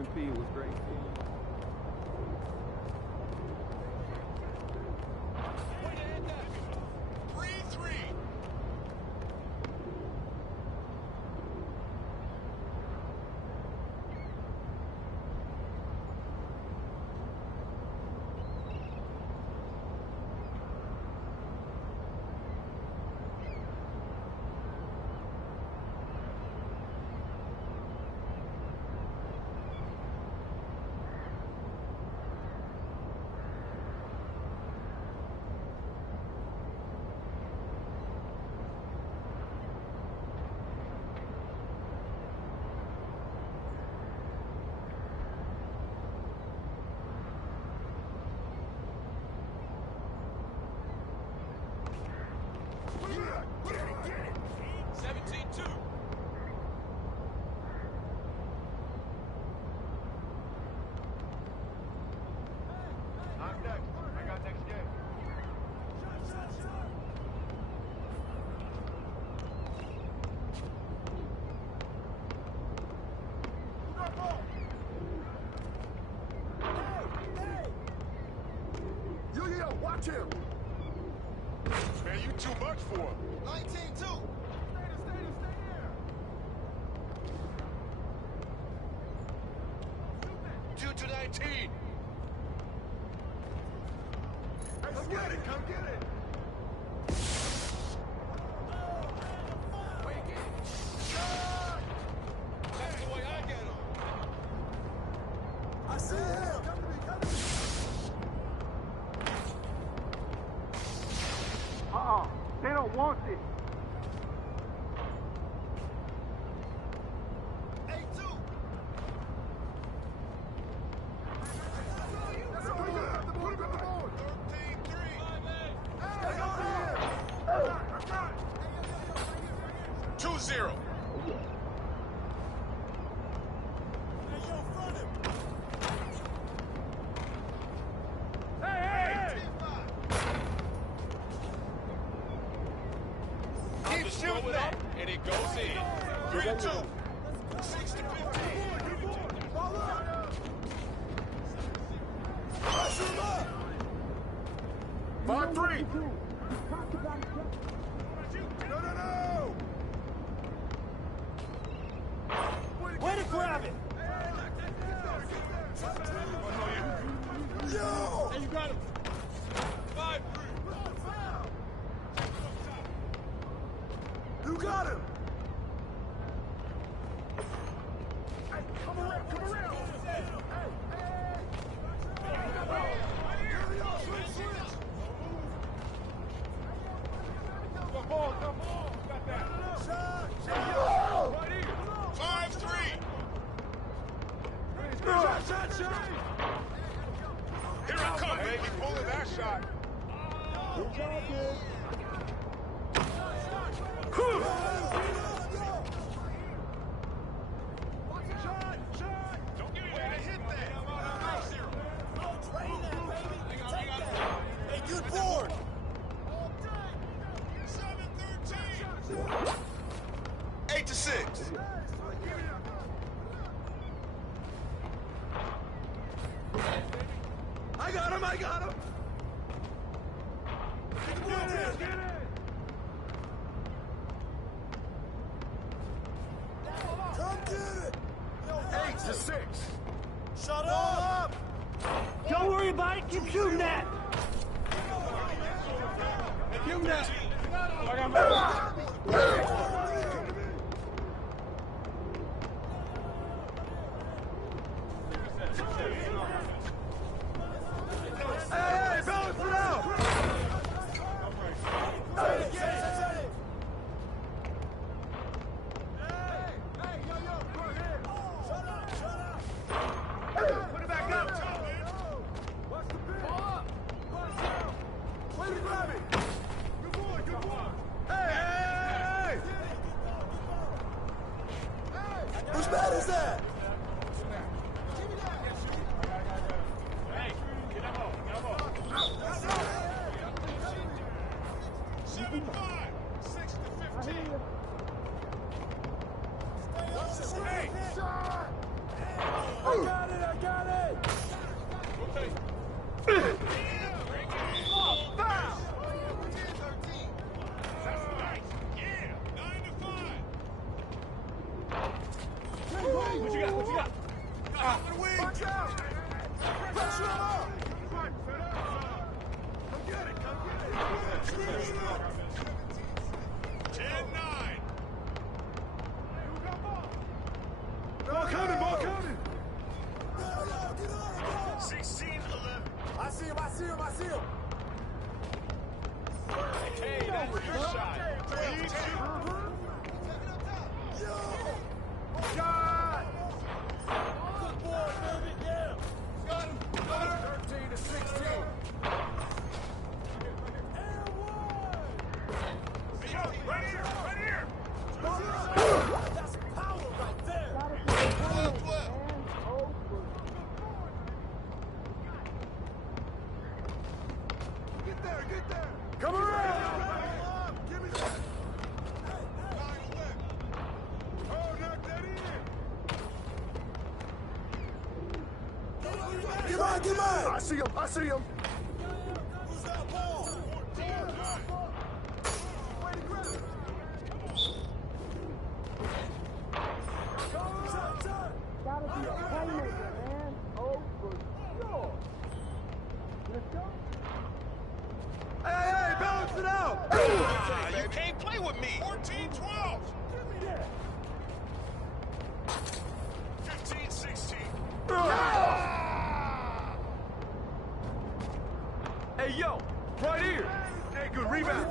MP, it was great seeing you. Watch him! Man, you too much for him. 19-2. Stay here. 2 to 19. Hey, come get it, come get it. That's the way I get him. I see him. Come to me, come to me. They don't want this. 8-2. That's all we got. Put him on the board. 13-3. 2-0. And it goes in. 3-2. 6-15. 5-3. No. Way to grab it. Yo. Hey, you got him. 5-3. You got him! Hey, come around! Hey! Switch! Come on! Got that! Shot! Right here! 5-3! Shot! Here I come, baby! Pulling that shot! Good job, kid! Don't give me that. Hit that. 0. Hey, good board. 7-13. 8-6. I got him. Get it. Come get it! 8-6. Shut up! Don't worry about it. Keep shooting that. Give him that. Hey, balance it out! Put it back up! Watch the pitch! Way to grab it! Good boy! Hey! Whose bat is that? Hey, get that ball. 7-5, 6-15. Watch the screen! Shot! Ball coming, ball coming. 16-11. I see him, I see him, I see him. Hey, that's your shot. Shot! Good boy, baby, yeah. Got him. 13 to 16. And one. Right here, right here. That's power right there. Get there, get there. Come around. Give me that. Oh, knock that in. Get mine, get mine. I see him, I see him. Who's that ball? Way to grab it. Gotta be a playmaker, man. Oh, for sure. Let's go. Hey, balance it out. You can't play with me. 14-12. 15-16. Hey, yo, right here. Hey, good rebound.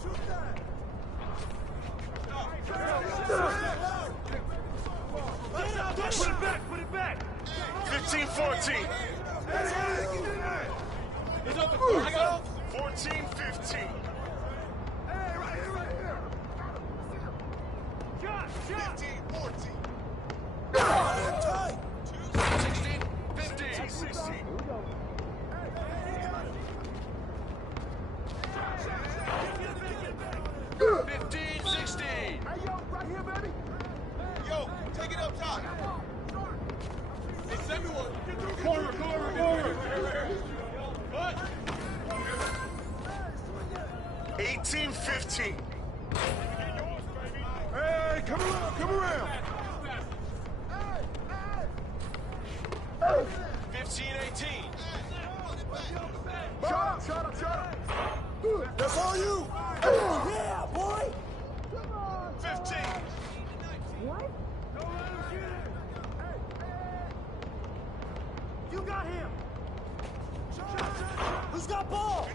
Shoot that. Put it back, put it back. 15-14. He's up the court. I got him. 14-15. Hey, right here, right here. Shot, shot. 15-14. 16-15. 16. Hey, yo, right here, baby. Yo, take it up top. Hey, send me one. Corner. Cut. 18-15. Hey, come around. 15-18. Shut up. That's all you. Yeah, boy. 15. What? Don't let him get it. Hey. You got him. Shot. Who's got ball?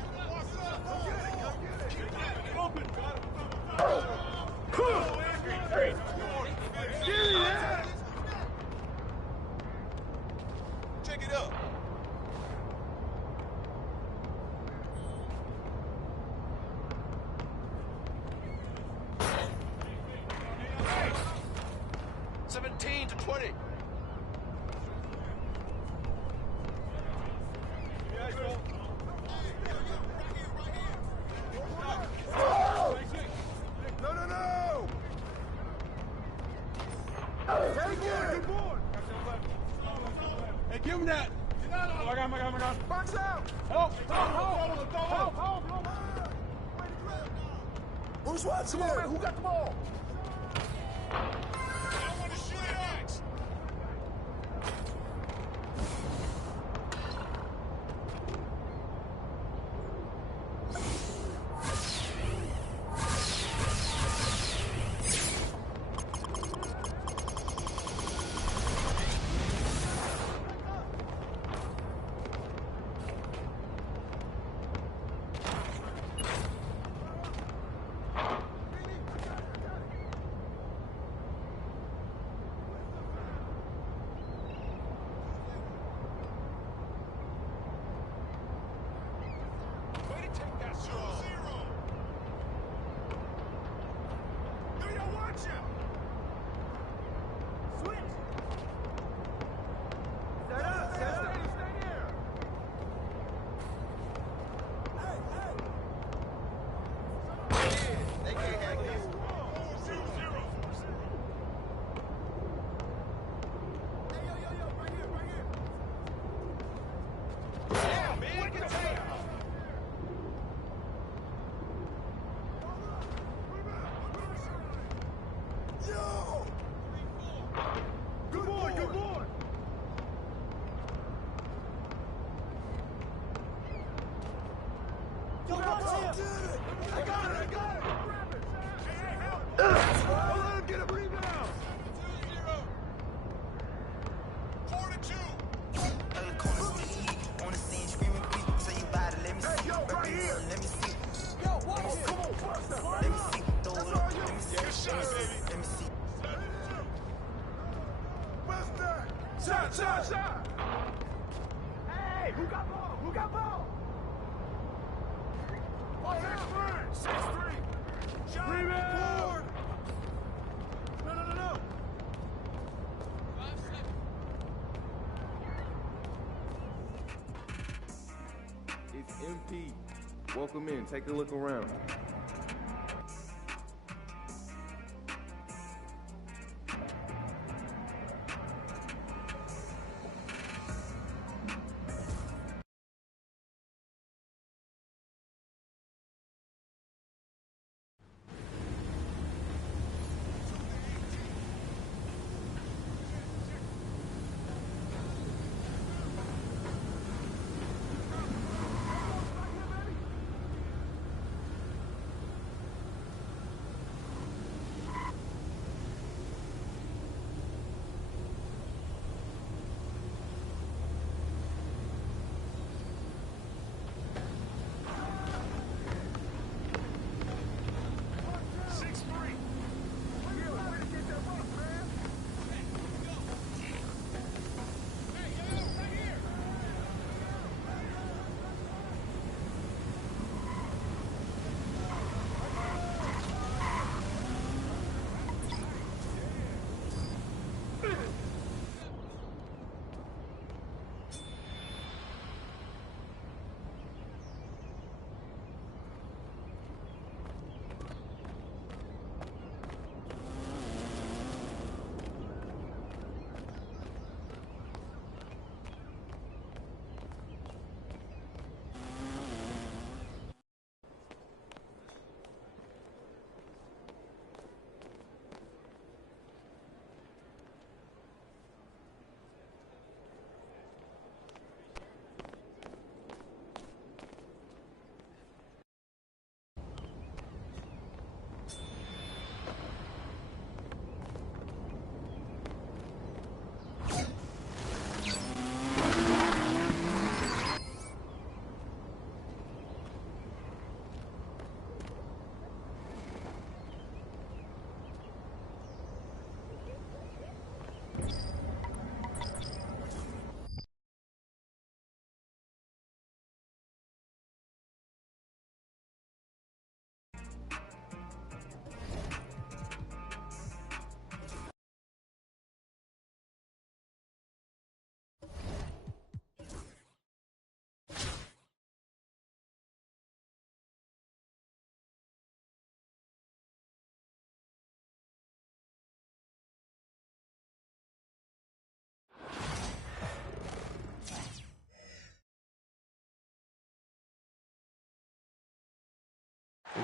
Open. Check it up. Hey. 17-20. No. Take it. Good boy. Hey, give him that. Oh, I got him. Box out. Help. Who's watching it? Who got the ball? I want to shoot it. let me see. Yo, watch it. Come on, bust that. Let me see. Throw it up. Let me see. Good shot, baby. Let me see. Bust that. Shot. Hey, who got ball? Who got ball? Oh, 6-3. Shot. Rebound. No. It's MP. Welcome in. Take a look around.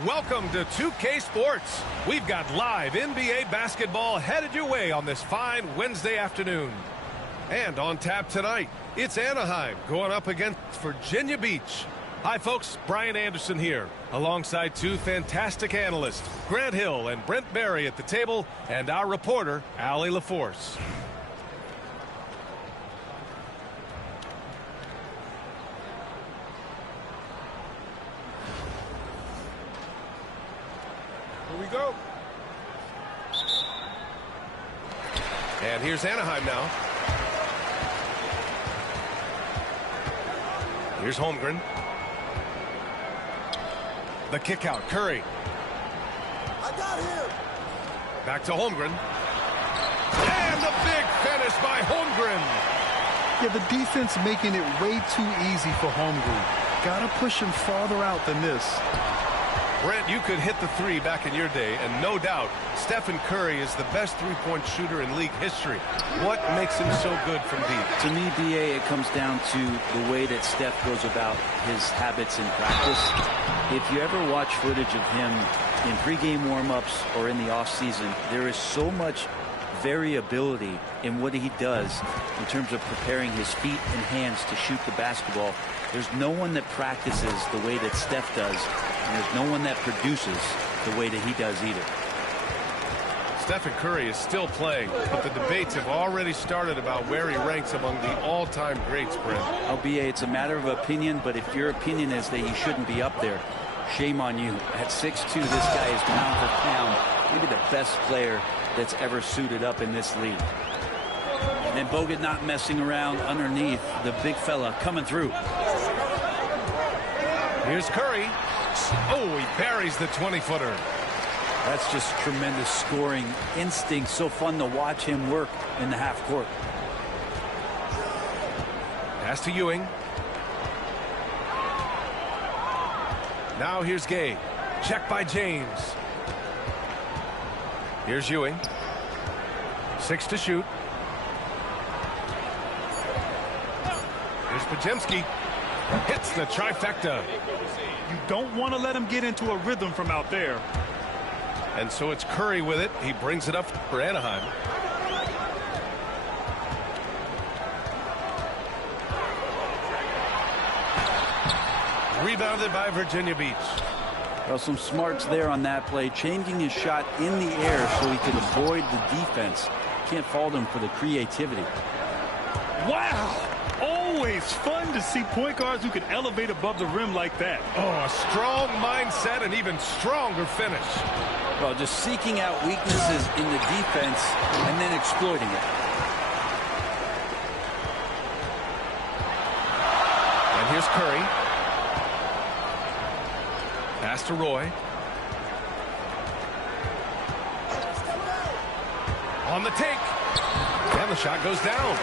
Welcome to 2K Sports. We've got live NBA basketball headed your way on this fine Wednesday afternoon. And on tap tonight, it's Anaheim going up against Virginia Beach. Hi, folks. Brian Anderson here, alongside two fantastic analysts, Grant Hill and Brent Barry at the table, and our reporter, Allie LaForce. Here we go. And here's Anaheim now. Here's Holmgren. The kick out, Curry. I got him. Back to Holmgren. And the big finish by Holmgren. Yeah, the defense making it way too easy for Holmgren. Gotta push him farther out than this. Brent, you could hit the three back in your day, and no doubt, Stephen Curry is the best three-point shooter in league history. What makes him so good from deep? To me, BA, it comes down to the way that Steph goes about his habits in practice. If you ever watch footage of him in pregame warm-ups or in the offseason, there is so much variability in what he does in terms of preparing his feet and hands to shoot the basketball. There's no one that practices the way that Steph does, and there's no one that produces the way that he does either. Stephen Curry is still playing, but the debates have already started about where he ranks among the all-time greats, Brent. LBA, it's a matter of opinion, but if your opinion is that he shouldn't be up there, shame on you. At 6'2", this guy is pound for pound, maybe the best player that's ever suited up in this league. And Bogut not messing around underneath, the big fella coming through. Here's Curry. Oh, he buries the 20-footer. That's just tremendous scoring instinct. So fun to watch him work in the half court. Pass to Ewing. Now here's Gay. Check by James. Here's Ewing. 6 to shoot. Here's Podziemski. Hits the trifecta. You don't want to let him get into a rhythm from out there. And so it's Curry with it. He brings it up for Anaheim. Rebounded by Virginia Beach. Well, some smarts there on that play, changing his shot in the air so he could avoid the defense. Can't fault him for the creativity. Wow! Always fun to see point guards who can elevate above the rim like that. Oh, a strong mindset and even stronger finish. Well, just seeking out weaknesses in the defense and then exploiting it. And here's Curry. Pass to Roy. On the take. And the shot goes down.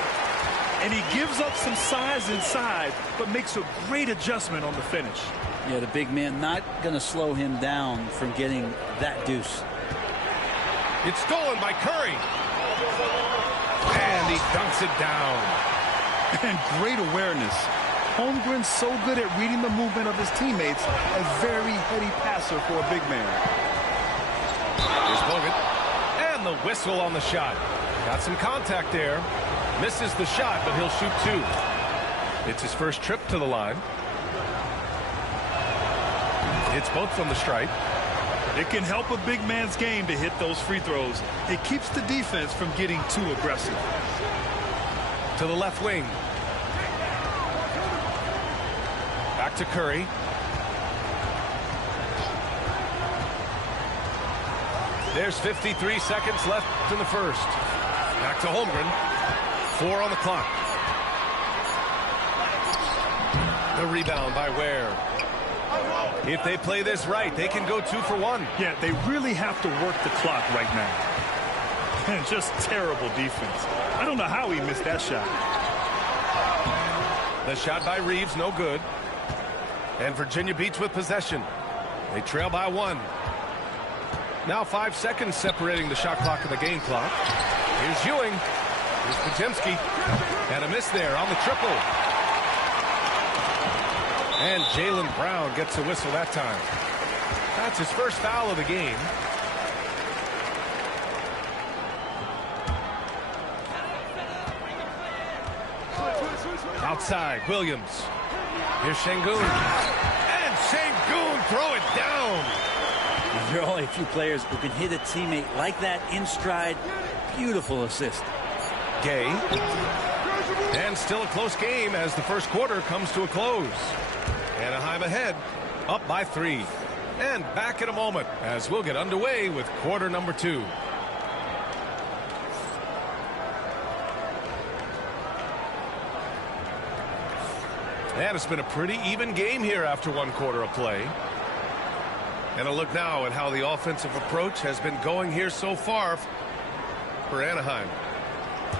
And he gives up some size inside, but makes a great adjustment on the finish. Yeah, the big man not going to slow him down from getting that deuce. It's stolen by Curry. And he dunks it down. And great awareness. Holmgren's so good at reading the movement of his teammates. A very heady passer for a big man. Here's Bogut. And the whistle on the shot. Got some contact there. Misses the shot, but he'll shoot 2. It's his first trip to the line. It's both from the stripe. It can help a big man's game to hit those free throws. It keeps the defense from getting too aggressive. To the left wing. Back to Curry. There's 53 seconds left in the first. Back to Holmgren. 4 on the clock. The rebound by Ware. If they play this right, they can go 2 for 1. Yeah, they really have to work the clock right now. And just terrible defense. I don't know how he missed that shot. The shot by Reeves, no good. And Virginia Beach with possession. They trail by 1. Now 5 seconds separating the shot clock and the game clock. Here's Ewing. Here's Podziemski. And a miss there on the triple. And Jaylen Brown gets a whistle that time. That's his first foul of the game. Outside, Williams. Here's Şengün. And Şengün throw it down. There are only a few players who can hit a teammate like that in stride. Beautiful assist. Gay. And still a close game as the first quarter comes to a close. Anaheim ahead, up by 3. And back in a moment as we'll get underway with quarter number 2. And it's been a pretty even game here after 1 quarter of play. And a look now at how the offensive approach has been going here so far for Anaheim.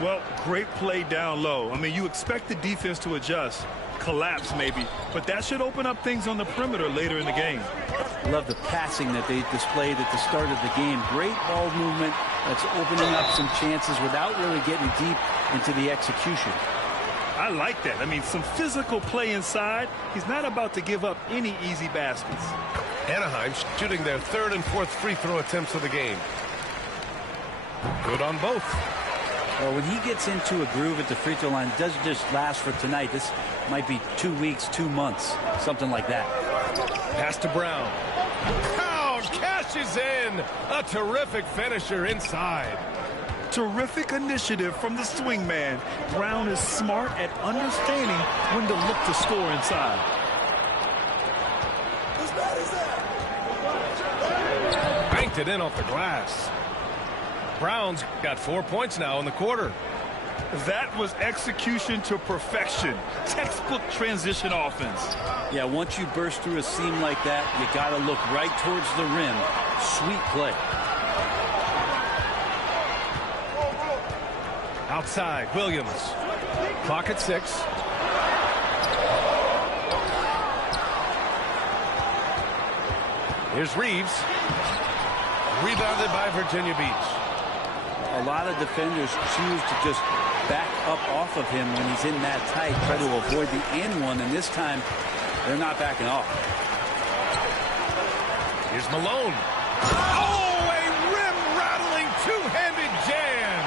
Well, great play down low. I mean, you expect the defense to adjust, collapse maybe, but that should open up things on the perimeter later in the game. Love the passing that they displayed at the start of the game. Great ball movement that's opening up some chances without really getting deep into the execution. I like that. I mean, some physical play inside. He's not about to give up any easy baskets. Anaheim shooting their 3rd and 4th free throw attempts of the game. Good on both. Well, when he gets into a groove at the free throw line, it doesn't just last for tonight. This might be 2 weeks, 2 months, something like that. Pass to Brown. Brown, cash dishes in. A terrific finisher inside. Terrific initiative from the swingman. Brown is smart at understanding when to look to score inside. As bad as that. Banked it in off the glass. Brown's got 4 points now in the quarter. That was execution to perfection. Textbook transition offense. Yeah, once you burst through a seam like that, you got to look right towards the rim. Sweet play. Outside, Williams. Clock at 6. Here's Reeves. Rebounded by Virginia Beach. A lot of defenders choose to just back up off of him when he's in that tight, try to avoid the and one, and this time they're not backing off. Here's Malone. Oh, a rim-rattling two-handed jam.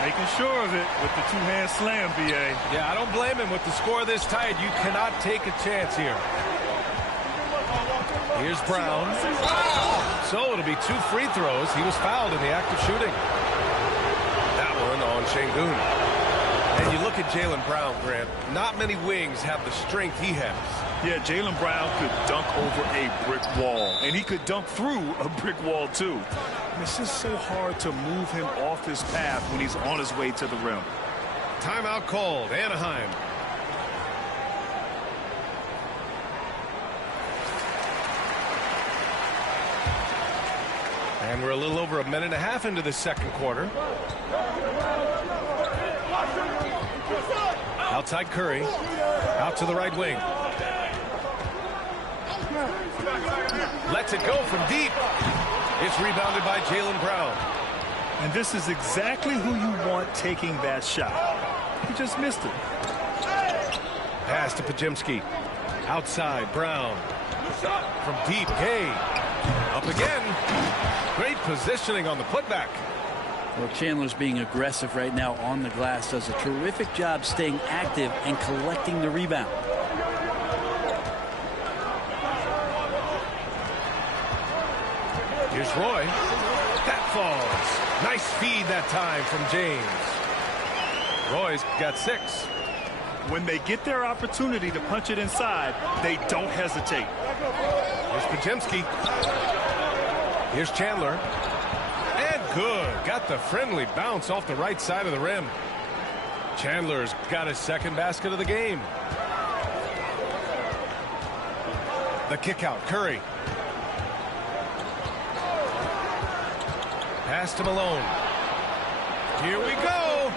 Making sure of it with the two-hand slam, B.A. Yeah, I don't blame him. With the score this tight, you cannot take a chance here. Here's Brown. So it'll be 2 free throws. He was fouled in the act of shooting. That one on Şengün. And you look at Jaylen Brown, Grant. Not many wings have the strength he has. Yeah, Jaylen Brown could dunk over a brick wall. And he could dunk through a brick wall, too. And it's just so hard to move him off his path when he's on his way to the rim. Timeout called. Anaheim. And we're a little over a minute and a half into the second quarter. Outside Curry. Out to the right wing. Lets it go from deep. It's rebounded by Jaylen Brown. And this is exactly who you want taking that shot. He just missed it. Pass to Podziemski. Outside, Brown. From deep, Gay. Up again. Great positioning on the putback. Well, Chandler's being aggressive right now on the glass. Does a terrific job staying active and collecting the rebound. Here's Roy. That falls. Nice feed that time from James. Roy's got 6. When they get their opportunity to punch it inside, they don't hesitate. Here's Podziemski. Here's Chandler. And good. Got the friendly bounce off the right side of the rim. Chandler's got his second basket of the game. The kick out. Curry. Pass to Malone. Here we go.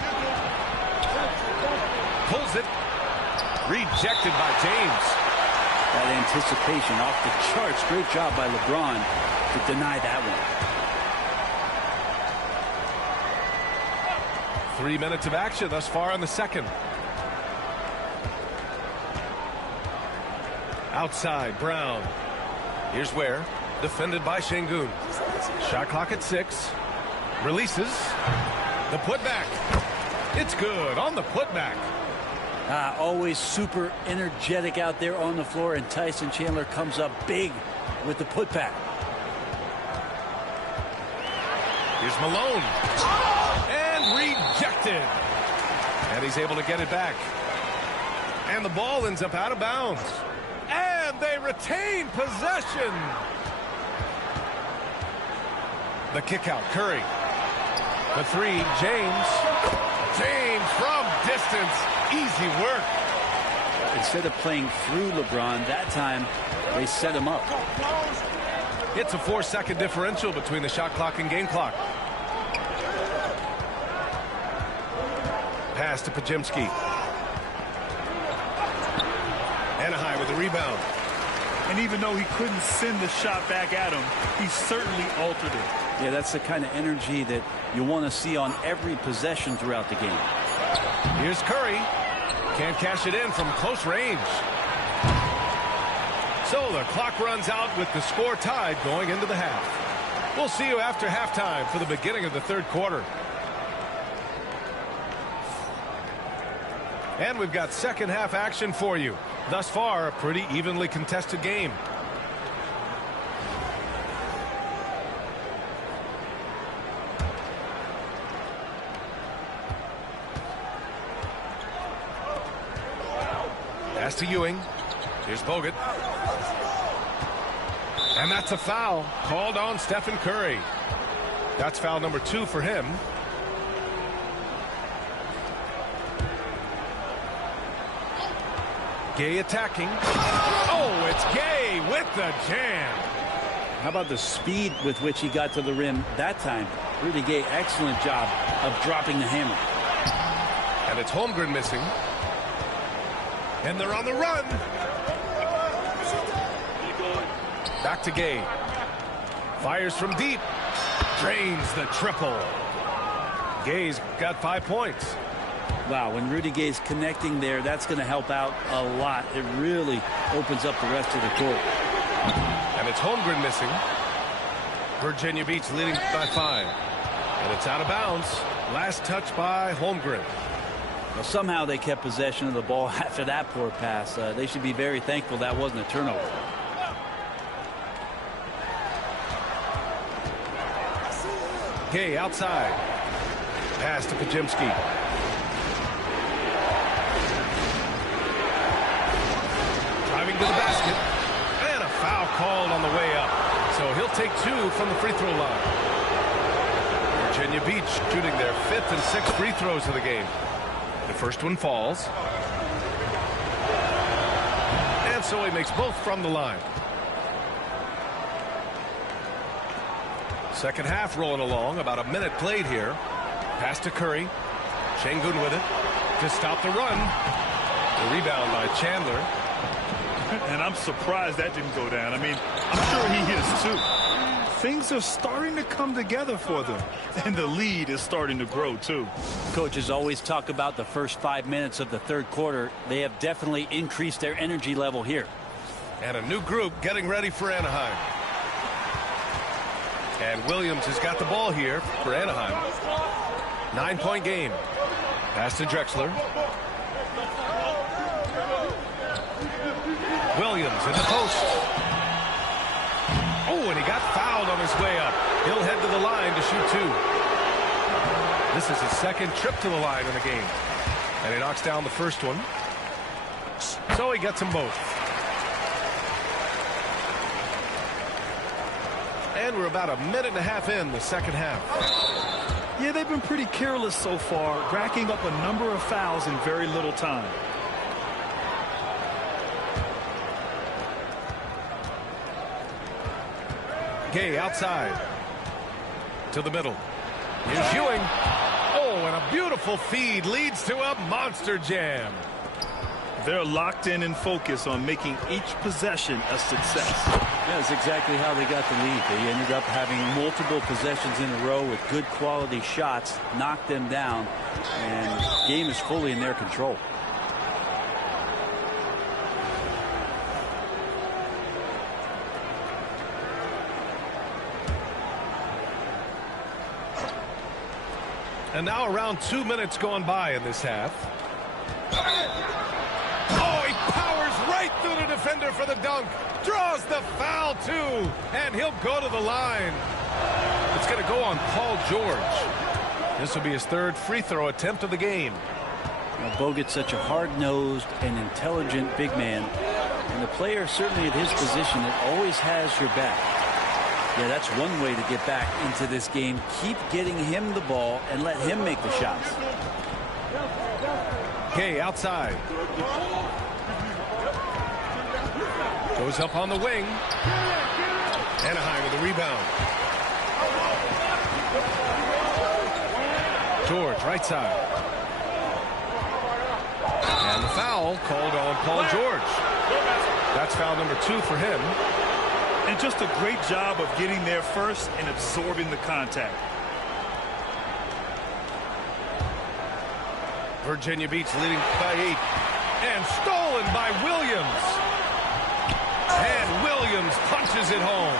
Pulls it. Rejected by James. That anticipation off the charts. Great job by LeBron to deny that one. 3 minutes of action thus far in the second. Outside, Brown. Here's Ware. Defended by Şengün. Shot clock at 6. Releases. The putback. It's good on the putback. Always super energetic out there on the floor, and Tyson Chandler comes up big with the putback. Here's Malone. And rejected. And he's able to get it back. And the ball ends up out of bounds. And they retain possession. The kick out, Curry. The 3, James. James from distance. Easy work. Instead of playing through LeBron, that time they set him up. It's a 4-second differential between the shot clock and game clock. Pass to Podziemski. Anaheim with the rebound. And even though he couldn't send the shot back at him, he certainly altered it. Yeah, that's the kind of energy that you want to see on every possession throughout the game. Here's Curry. Can't cash it in from close range. So the clock runs out with the score tied going into the half. We'll see you after halftime for the beginning of the third quarter. And we've got second half action for you. Thus far, a pretty evenly contested game. Pass to Ewing. Here's Bogut. And that's a foul called on Stephen Curry. That's foul number 2 for him. Gay attacking. Oh, it's Gay with the jam. How about the speed with which he got to the rim that time? Rudy Gay, excellent job of dropping the hammer. And it's Holmgren missing. And they're on the run. Back to Gay. Fires from deep. Drains the triple. Gay's got 5 points. Wow, when Rudy Gay's connecting there, that's going to help out a lot. It really opens up the rest of the court. And it's Holmgren missing. Virginia Beach leading by 5. And it's out of bounds. Last touch by Holmgren. Well, somehow they kept possession of the ball after that poor pass. They should be very thankful that wasn't a turnover. Gay outside. Pass to Pajemski. Driving to the basket. And a foul called on the way up. So he'll take 2 from the free throw line. Virginia Beach shooting their 5th and 6th free throws of the game. The first one falls. And so he makes both from the line. Second half rolling along. About a minute played here. Pass to Curry. Şengün with it to stop the run. The rebound by Chandler. And I'm surprised that didn't go down. I mean, I'm sure he is too. Things are starting to come together for them. And the lead is starting to grow too. Coaches always talk about the first 5 minutes of the third quarter. They have definitely increased their energy level here. And a new group getting ready for Anaheim. And Williams has got the ball here for Anaheim. 9-point game. Pass to Drexler. Williams in the post. Oh, and he got fouled on his way up. He'll head to the line to shoot 2. This is his second trip to the line in the game. And he knocks down the first one. So he gets them both. And we're about a minute and a half in the second half. Yeah, they've been pretty careless so far, racking up a number of fouls in very little time. Gay outside to the middle. Here's Ewing. Oh, and a beautiful feed leads to a monster jam. They're locked in and focused on making each possession a success. That's exactly how they got the lead. They ended up having multiple possessions in a row with good quality shots, knocked them down, and the game is fully in their control. And now around 2 minutes gone by in this half. Oh, he powers right through the defender for the dunk. Draws the foul, too. And he'll go to the line. It's going to go on Paul George. This will be his 3rd free throw attempt of the game. Now, Bogut's such a hard-nosed and intelligent big man. And the player, certainly at his position, that always has your back. Yeah, that's one way to get back into this game. Keep getting him the ball and let him make the shots. Gay outside. Goes up on the wing. Anaheim with the rebound. George, right side. And the foul called on Paul George. That's foul number 2 for him. And just a great job of getting there first and absorbing the contact. Virginia Beach leading by 8. And stolen by Williams. And Williams punches it home.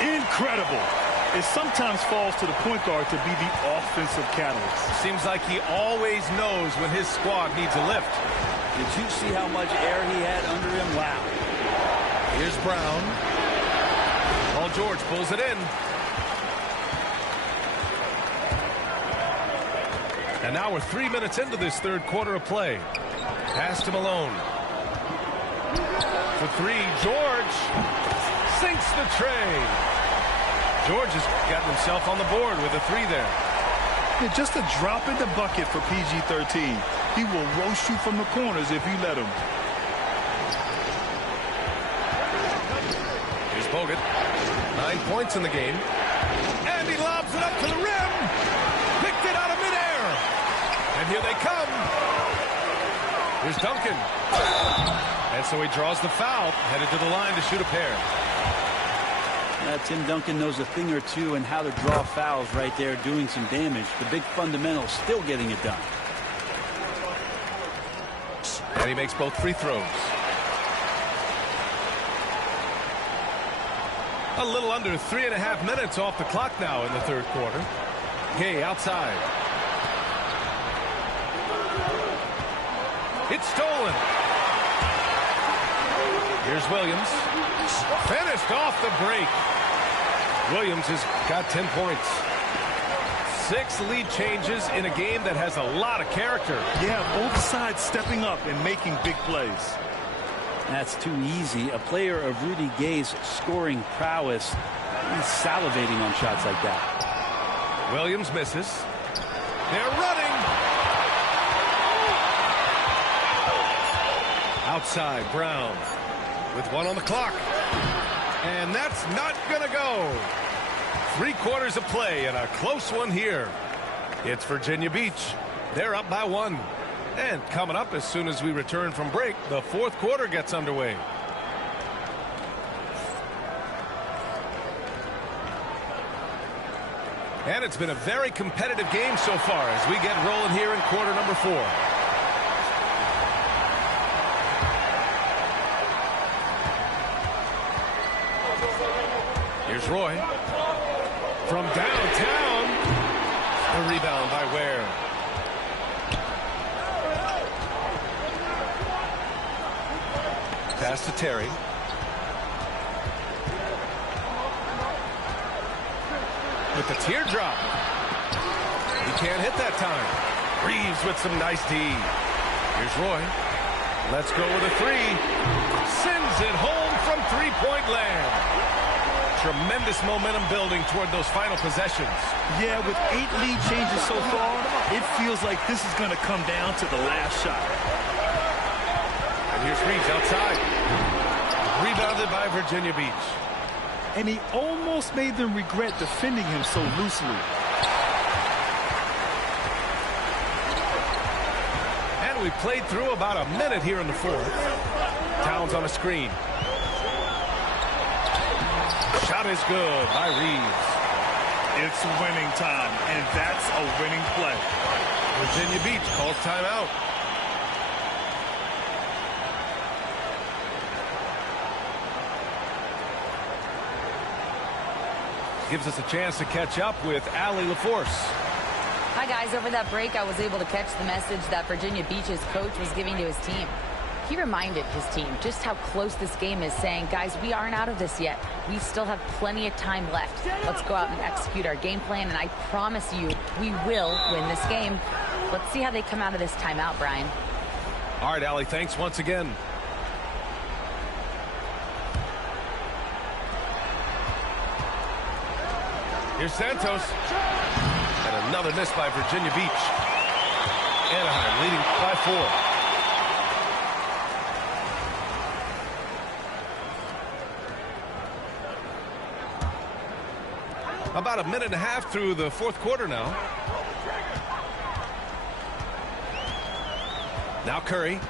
Incredible. It sometimes falls to the point guard to be the offensive catalyst. Seems like he always knows when his squad needs a lift. Did you see how much air he had under him? Wow. Here's Brown. Paul George pulls it in. And now we're 3 minutes into this third quarter of play. Pass to Malone. For three, George sinks the tray. George has gotten himself on the board with a three there. Yeah, just a drop in the bucket for PG-13. He will roast you from the corners if you let him. Here's Bogut. 9 points in the game. And he lobs it up to the rim. Picked it out of midair. And here they come. Here's Duncan. And so he draws the foul, headed to the line to shoot a pair. Tim Duncan knows a thing or two and how to draw fouls right there, doing some damage. The big fundamental still getting it done. And he makes both free throws. A little under 3.5 minutes off the clock now in the third quarter. Gay outside. It's stolen. Here's Williams. Finished off the break. Williams has got 10 points. 6 lead changes in a game that has a lot of character. Yeah, both sides stepping up and making big plays. That's too easy. A player of Rudy Gay's scoring prowess, he's salivating on shots like that. Williams misses. They're running. Outside, Brown with 1 on the clock. And that's not going to go. 3 quarters of play and a close one here. It's Virginia Beach. They're up by 1. And coming up as soon as we return from break, the fourth quarter gets underway. And it's been a very competitive game so far as we get rolling here in quarter number 4. Here's Roy. From downtown. The rebound by Ware. Pass to Terry. With the teardrop. He can't hit that time. Reeves with some nice D. Here's Roy. Let's go with a 3. Sends it home from three-point land. Tremendous momentum building toward those final possessions. Yeah, with 8 lead changes so far, it feels like this is going to come down to the last shot. And here's Reeves outside. Rebounded by Virginia Beach. And he almost made them regret defending him so loosely. And we played through about a minute here in the fourth. Towns on a screen. Shot is good by Reeves. It's winning time, and that's a winning play. Virginia Beach calls timeout. Gives us a chance to catch up with Allie LaForce. Hi, guys. Over that break, I was able to catch the message that Virginia Beach's coach was giving to his team. He reminded his team just how close this game is, saying, guys, we aren't out of this yet. We still have plenty of time left. Let's go out and execute our game plan, and I promise you we will win this game. Let's see how they come out of this timeout, Brian. All right, Allie, thanks once again. Here's Santos. And another miss by Virginia Beach. Anaheim leading by 4. About a minute and a half through the fourth quarter now. Now Curry.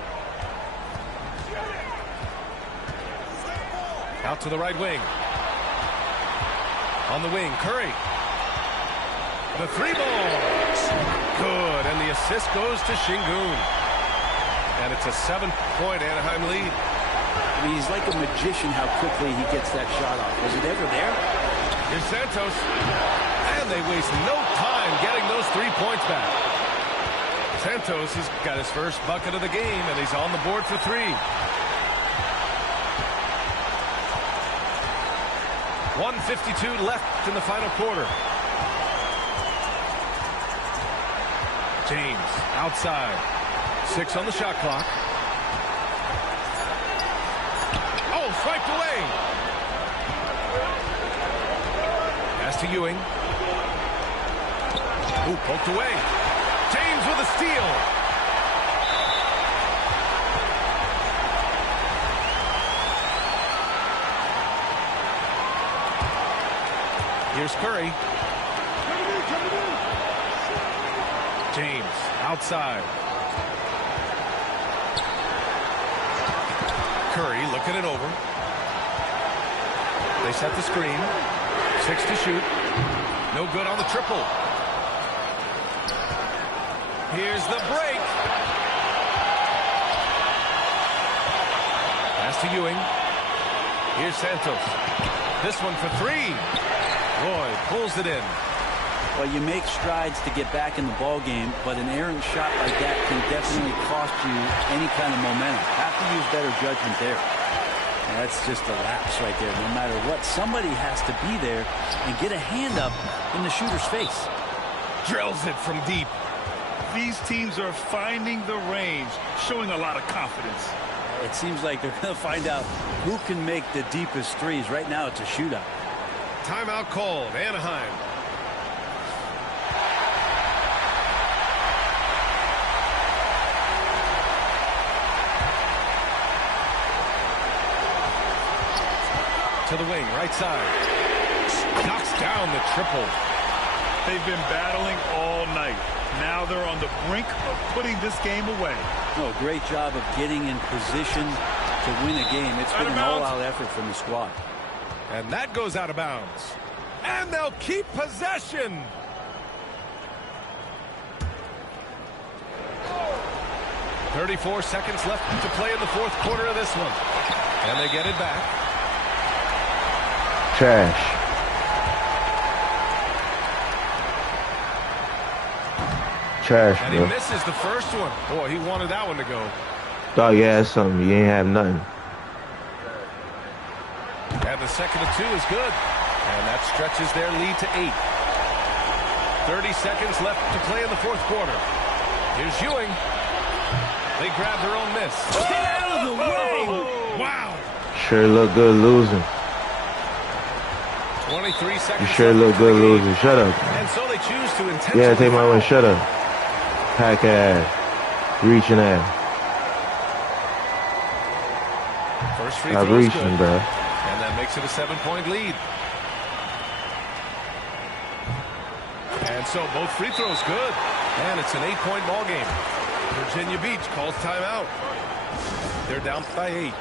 Out to the right wing. On the wing, Curry. The 3-ball. Good, and the assist goes to Şengün. And it's a 7-point Anaheim lead. I mean, he's like a magician how quickly he gets that shot off. Was it ever there? Here's Santos. And they waste no time getting those 3 points back. Santos has got his first bucket of the game, and he's on the board for 3. 1:52 left in the final quarter. James outside. 6 on the shot clock. Oh, swiped away. Pass to Ewing. Ooh, poked away. James with a steal. Here's Curry. James outside. Curry looking it over. They set the screen. 6 to shoot. No good on the triple. Here's the break. Pass to Ewing. Here's Santos. This one for 3. Roy pulls it in. Well, you make strides to get back in the ball game, but an errant shot like that can definitely cost you any kind of momentum. Have to use better judgment there. And that's just a lapse right there. No matter what, somebody has to be there and get a hand up in the shooter's face. Drills it from deep. These teams are finding the range, showing a lot of confidence. It seems like they're going to find out who can make the deepest threes. Right now, it's a shootout. Timeout called. Anaheim. To the wing, right side. Knocks down the triple. They've been battling all night. Now they're on the brink of putting this game away. No, great job of getting in position to win a game. It's been an all-out effort from the squad. And that goes out of bounds. And they'll keep possession. .34 seconds left to play in the fourth quarter of this one. And they get it back. Trash. Trash, and bro. he misses the first one. Boy, he wanted that one to go. Dog, yeah, that's something. You ain't have nothing. And the second of 2 is good. And that stretches their lead to 8. 30 seconds left to play in the fourth quarter. Here's Ewing. They grab their own miss. Get out of the way! Wow! Sure look good losing. 23 seconds. You sure look good losing. Shut up. And so they choose to intentionally. Yeah, take my win. Shut up. Pack ass. Reaching ass. First free throw is reaching, good. bro. And that makes it a 7-point lead. And so both free throws good. And it's an 8-point ball game. Virginia Beach calls timeout. They're down by 8.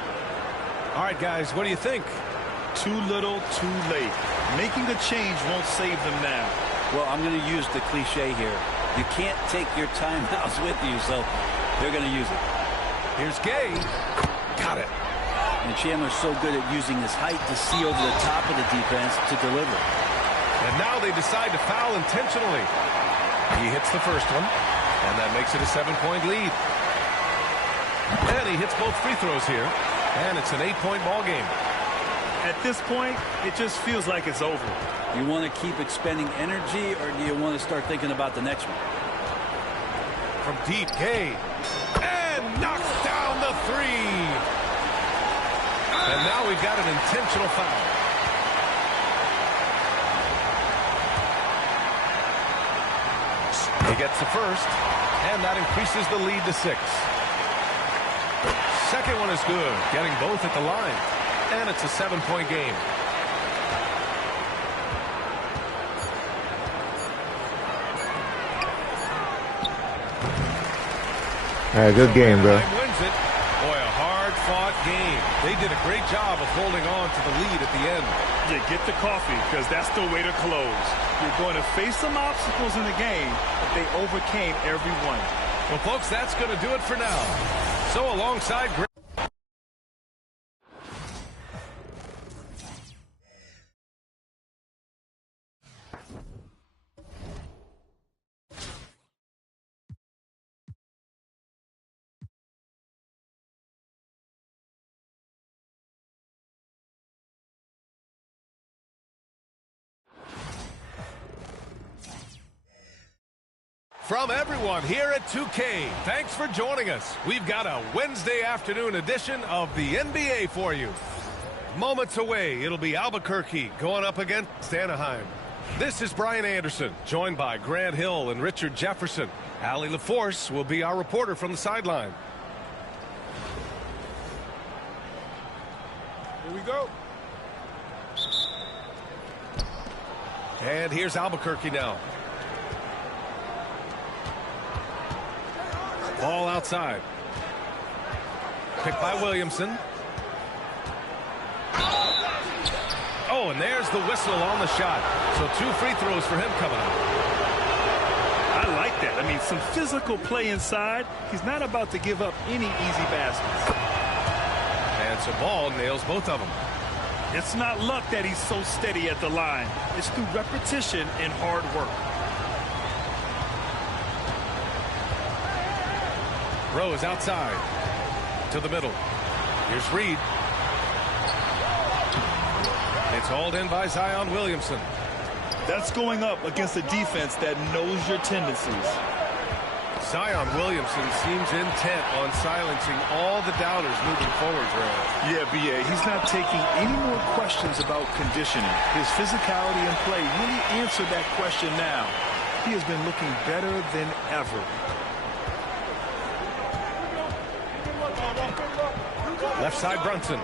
All right, guys, what do you think? Too little, too late. Making a change won't save them now. Well, I'm going to use the cliche here. You can't take your timeouts with you, so they're going to use it. Here's Gay. Got it. And Chandler's so good at using his height to see over the top of the defense to deliver. And now they decide to foul intentionally. He hits the first one, and that makes it a 7-point lead. And he hits both free throws here, and it's an 8-point ball game. At this point, it just feels like it's over. You want to keep expending energy, or do you want to start thinking about the next one? From deep, Gay. And knocks down the 3. And now we've got an intentional foul. He gets the first, and that increases the lead to 6. Second one is good, getting both at the line. And it's a 7-point game. All right, good game, bro. Wins it. Boy, a hard-fought game. They did a great job of holding on to the lead at the end. Yeah, get the coffee, because that's the way to close. You're going to face some obstacles in the game, but they overcame every one. Well, folks, that's going to do it for now. So alongside... From everyone here at 2K, thanks for joining us. We've got a Wednesday afternoon edition of the NBA for you. Moments away, it'll be Albuquerque going up against Anaheim. This is Brian Anderson, joined by Grant Hill and Richard Jefferson. Allie LaForce will be our reporter from the sideline. Here we go. And here's Albuquerque now. Ball outside. Picked by Williamson. Oh, and there's the whistle on the shot. So 2 free throws for him coming up. I like that. I mean, some physical play inside. He's not about to give up any easy baskets. And so Ball nails both of them. It's not luck that he's so steady at the line. It's through repetition and hard work. Rose outside to the middle. Here's Reed. It's hauled in by Zion Williamson. That's going up against a defense that knows your tendencies. Zion Williamson seems intent on silencing all the doubters moving forward, Ray. Yeah, B.A., he's not taking any more questions about conditioning. His physicality and play really answered that question now. He has been looking better than ever. Left side Brunson.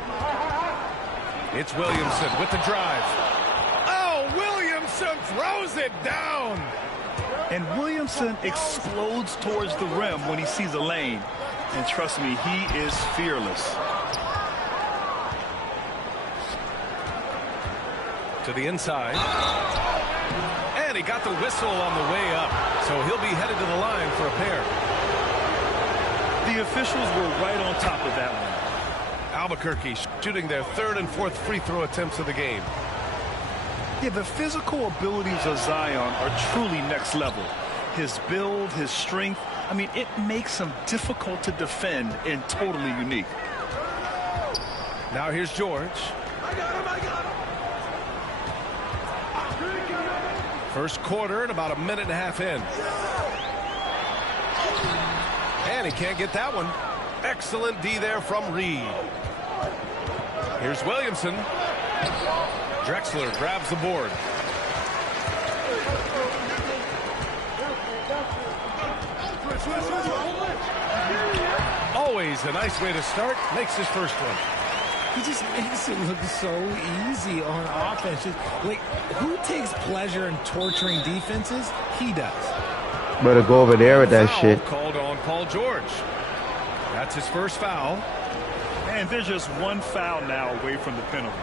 It's Williamson with the drive. Oh, Williamson throws it down. And Williamson explodes towards the rim when he sees a lane. And trust me, he is fearless. To the inside. And he got the whistle on the way up. So he'll be headed to the line for a pair. The officials were right on top of that one. Albuquerque shooting their 3rd and 4th free throw attempts of the game. Yeah, the physical abilities of Zion are truly next level. His build, his strength, I mean, it makes him difficult to defend and totally unique. Now here's George. I got him. First quarter and about a minute and a half in. And he can't get that one. Excellent D there from Reed. Here's Williamson. Drexler grabs the board. Always a nice way to start. Makes his first one. He just makes it look so easy on offense. Like, who takes pleasure in torturing defenses? He does. Better go over there with that shit. Called on Paul George. That's his first foul. And there's just one foul now away from the penalty.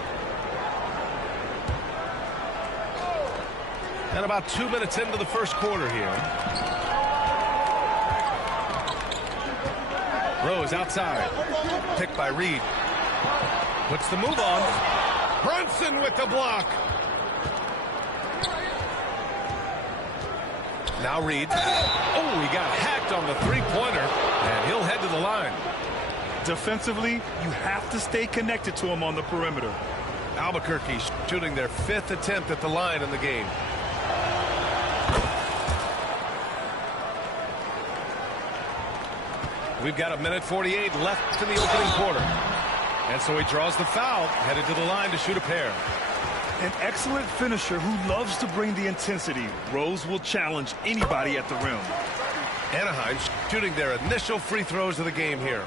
And about 2 minutes into the first quarter here. Rose outside. Picked by Reed. Puts the move on. Brunson with the block. Now Reed. Oh, he got hacked on the three-pointer, and he'll head to the line. Defensively, you have to stay connected to him on the perimeter. Albuquerque shooting their 5th attempt at the line in the game. We've got a minute 48 left in the opening quarter. And so he draws the foul, headed to the line to shoot a pair. An excellent finisher who loves to bring the intensity. Rose will challenge anybody at the rim. Anaheim shooting their initial free throws of the game here.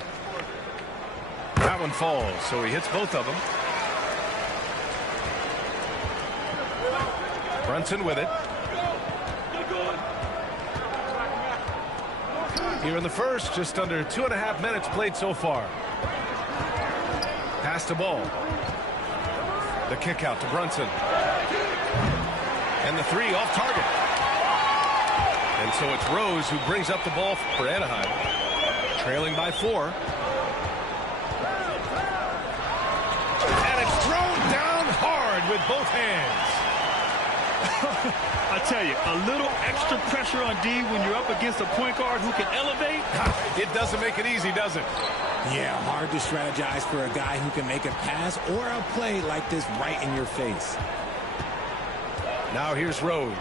That one falls, so he hits both of them. Brunson with it. Here in the first, just under 2.5 minutes played so far. Pass the ball. The kick out to Brunson. And the three off target. And so it's Rose who brings up the ball for Anaheim. Trailing by 4. And it's thrown down hard with both hands. I tell you, a little extra pressure on D when you're up against a point guard who can elevate. It doesn't make it easy, does it? Yeah, hard to strategize for a guy who can make a pass or a play like this right in your face. Now here's Rose.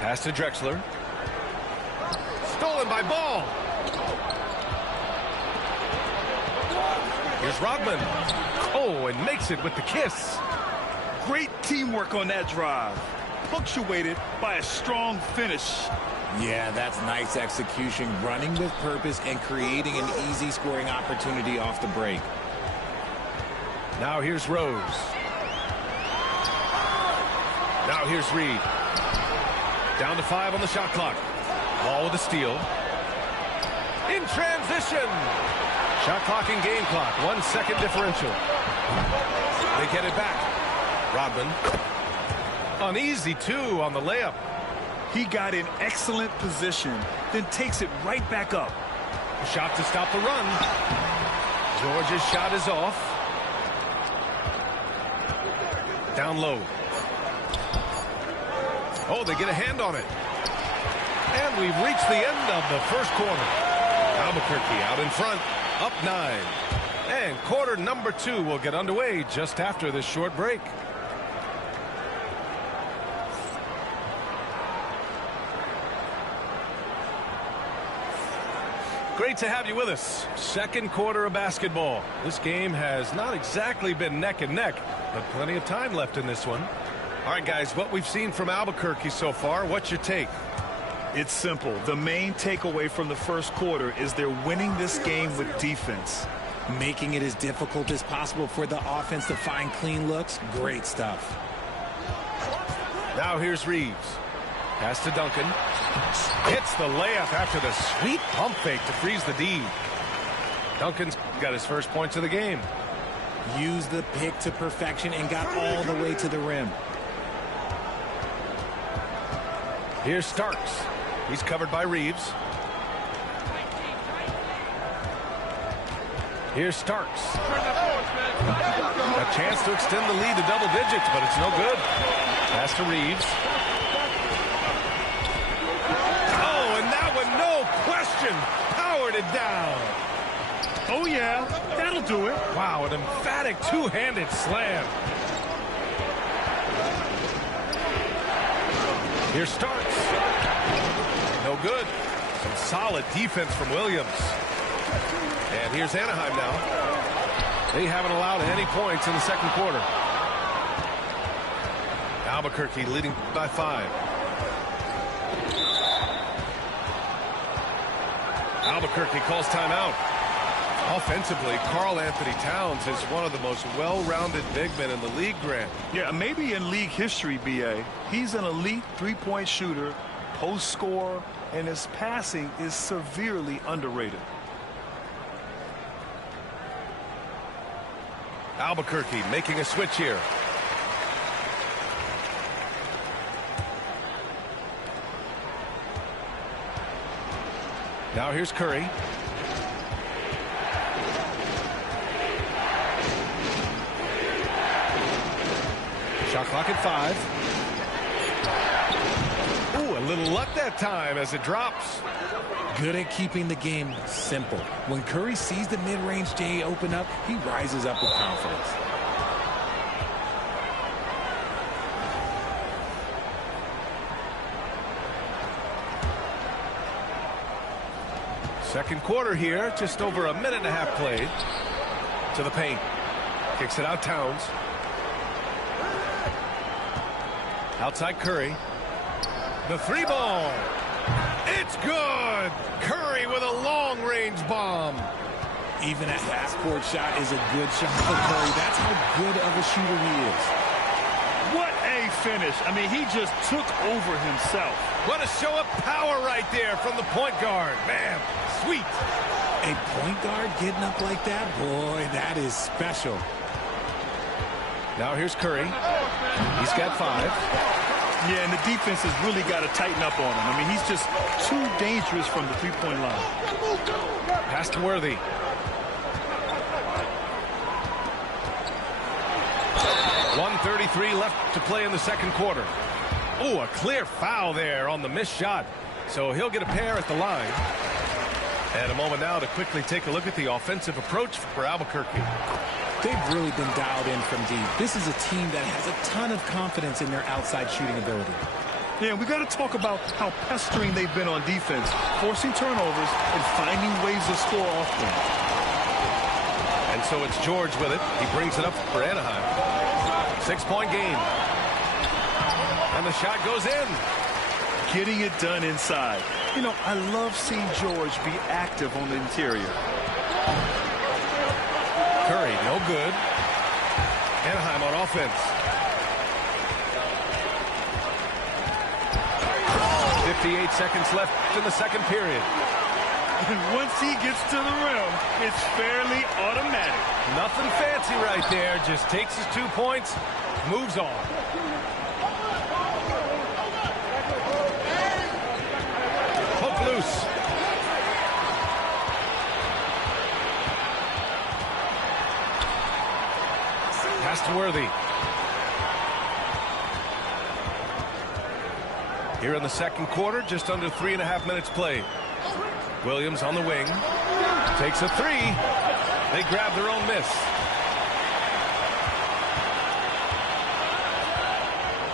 Pass to Drexler. Stolen by Ball. Here's Here's Rodman. Oh, and makes it with the kiss. Great teamwork on that drive, punctuated by a strong finish. Yeah, that's nice execution, running with purpose and creating an easy scoring opportunity off the break. Now here's Rose. Now here's Reed. Down to 5 on the shot clock. Ball with a steal. In transition. Shot clock and game clock. 1 second differential. They get it back. Rodman. An easy 2 on the layup. He got in excellent position, then takes it right back up. Shot to stop the run. George's shot is off. Down low. Oh, they get a hand on it. And we've reached the end of the first quarter. Albuquerque out in front, up 9. And quarter number 2 will get underway just after this short break. Great to have you with us. Second quarter of basketball. This game has not exactly been neck and neck, but plenty of time left in this one. All right, guys, what we've seen from Albuquerque so far, what's your take? It's simple. The main takeaway from the first quarter is they're winning this game with defense. Making it as difficult as possible for the offense to find clean looks. Great stuff. Now here's Reeves. Pass to Duncan. Hits the layup after the sweet pump fake to freeze the D. Duncan's got his first points of the game. Used the pick to perfection and got all the way to the rim. Here's Starks. He's covered by Reeves. Here's Starks. A chance to extend the lead to double digits, but it's no good. Pass to Reeves. Oh, and that one, no question, powered it down. Oh, yeah, that'll do it. Wow, an emphatic two-handed slam. Here's Starks. No good. Some solid defense from Williams. And here's Anaheim now. They haven't allowed any points in the second quarter. Albuquerque leading by 5. Albuquerque calls timeout. Offensively, Karl Anthony Towns is one of the most well-rounded big men in the league, Grant. Yeah, maybe in league history, B.A. He's an elite three-point shooter, post scorer, and his passing is severely underrated. Albuquerque making a switch here. Now here's Curry. Shot clock at 5. Ooh, a little luck that time as it drops. Good at keeping the game simple. When Curry sees the mid-range J open up, he rises up with confidence. Second quarter here, just over a minute and a half played. To the paint. Kicks it out, Towns. Outside Curry. The 3-ball. It's good. Curry with a long-range bomb. Even a half-court shot is a good shot for Curry. That's how good of a shooter he is. What a finish. I mean, he just took over himself. What a show of power right there from the point guard. Man, sweet. A point guard getting up like that? Boy, that is special. Now here's Curry. He's got 5. Yeah, and the defense has really got to tighten up on him. I mean, he's just too dangerous from the three-point line. Pass to Worthy. .133 left to play in the second quarter. Oh, a clear foul there on the missed shot. So he'll get a pair at the line. And a moment now to quickly take a look at the offensive approach for Albuquerque. They've really been dialed in from deep. This is a team that has a ton of confidence in their outside shooting ability. Yeah, we got to talk about how pestering they've been on defense, forcing turnovers and finding ways to score off them. And so it's George with it. He brings it up for Anaheim. 6-point game. And the shot goes in. Getting it done inside. You know, I love seeing George be active on the interior. Curry, no good. Anaheim on offense. 58 seconds left in the second period. And once he gets to the rim, it's fairly automatic. Nothing fancy right there. Just takes his 2 points, moves on. Hook loose. Pass to Worthy. Here in the second quarter, just under 3.5 minutes played. Williams on the wing. Takes a three. They grab their own miss.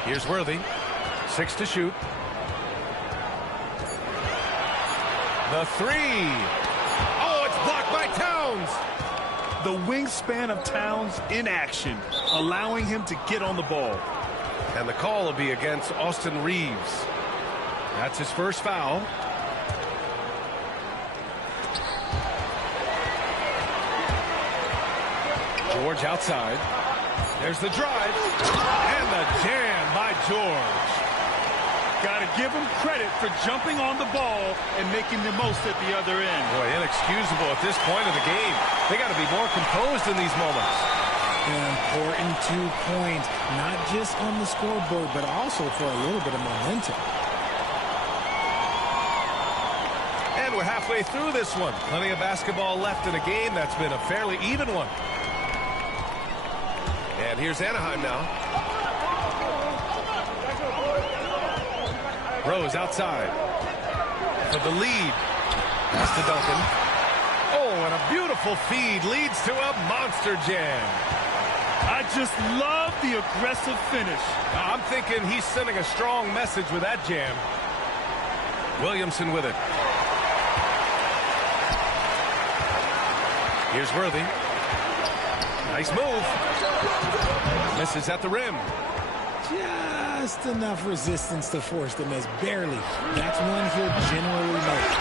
Here's Worthy. 6 to shoot. The three. Oh, it's blocked by Towns. The wingspan of Towns in action, allowing him to get on the ball. And the call will be against Austin Reeves. That's his first foul. George outside. There's the drive. And the jam by George. Got to give him credit for jumping on the ball and making the most at the other end. Boy, inexcusable at this point of the game. They got to be more composed in these moments. An important 2 points, not just on the scoreboard, but also for a little bit of momentum. And we're halfway through this one. Plenty of basketball left in a game that's been a fairly even one. And here's Anaheim now. Rose outside for the lead. Pass to Duncan. Oh, and a beautiful feed leads to a monster jam. I just love the aggressive finish. I'm thinking he's sending a strong message with that jam. Williamson with it. Here's Worthy. Nice move. Misses at the rim. Just enough resistance to force the miss. Barely. That's one he'll generally make.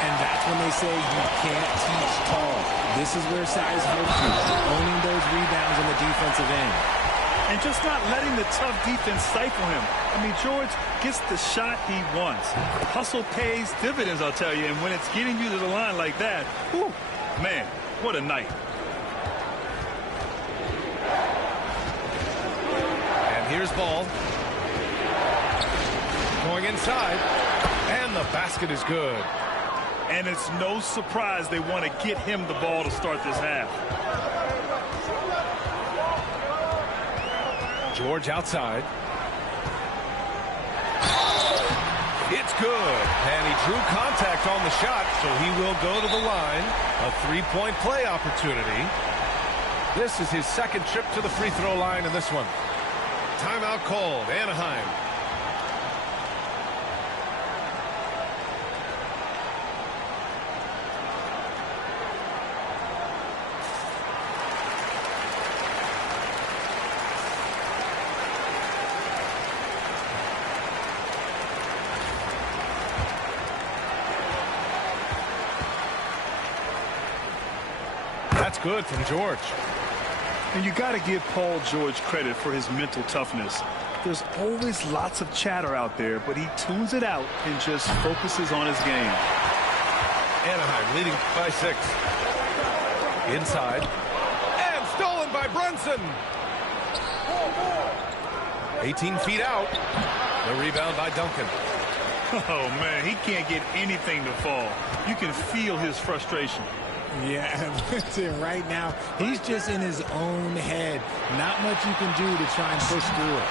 And that's when they say you can't teach tall. This is where size helps you. Owning those rebounds on the defensive end. And just not letting the tough defense stifle him. I mean, George gets the shot he wants. Hustle pays dividends, I'll tell you. And when it's getting you to the line like that, whew, man, what a night. Here's Ball. Going inside. And the basket is good. And it's no surprise they want to get him the ball to start this half. George outside. It's good. And he drew contact on the shot, so he will go to the line. A three-point play opportunity. This is his second trip to the free throw line in this one. Timeout called. Anaheim. That's good from George. And you got to give Paul George credit for his mental toughness. There's always lots of chatter out there, but he tunes it out and just focuses on his game. Anaheim leading by 6. Inside. And stolen by Brunson. 18 feet out. The rebound by Duncan. Oh, man, he can't get anything to fall. You can feel his frustration. Yeah, right now, he's just in his own head. Not much you can do to try and push through it.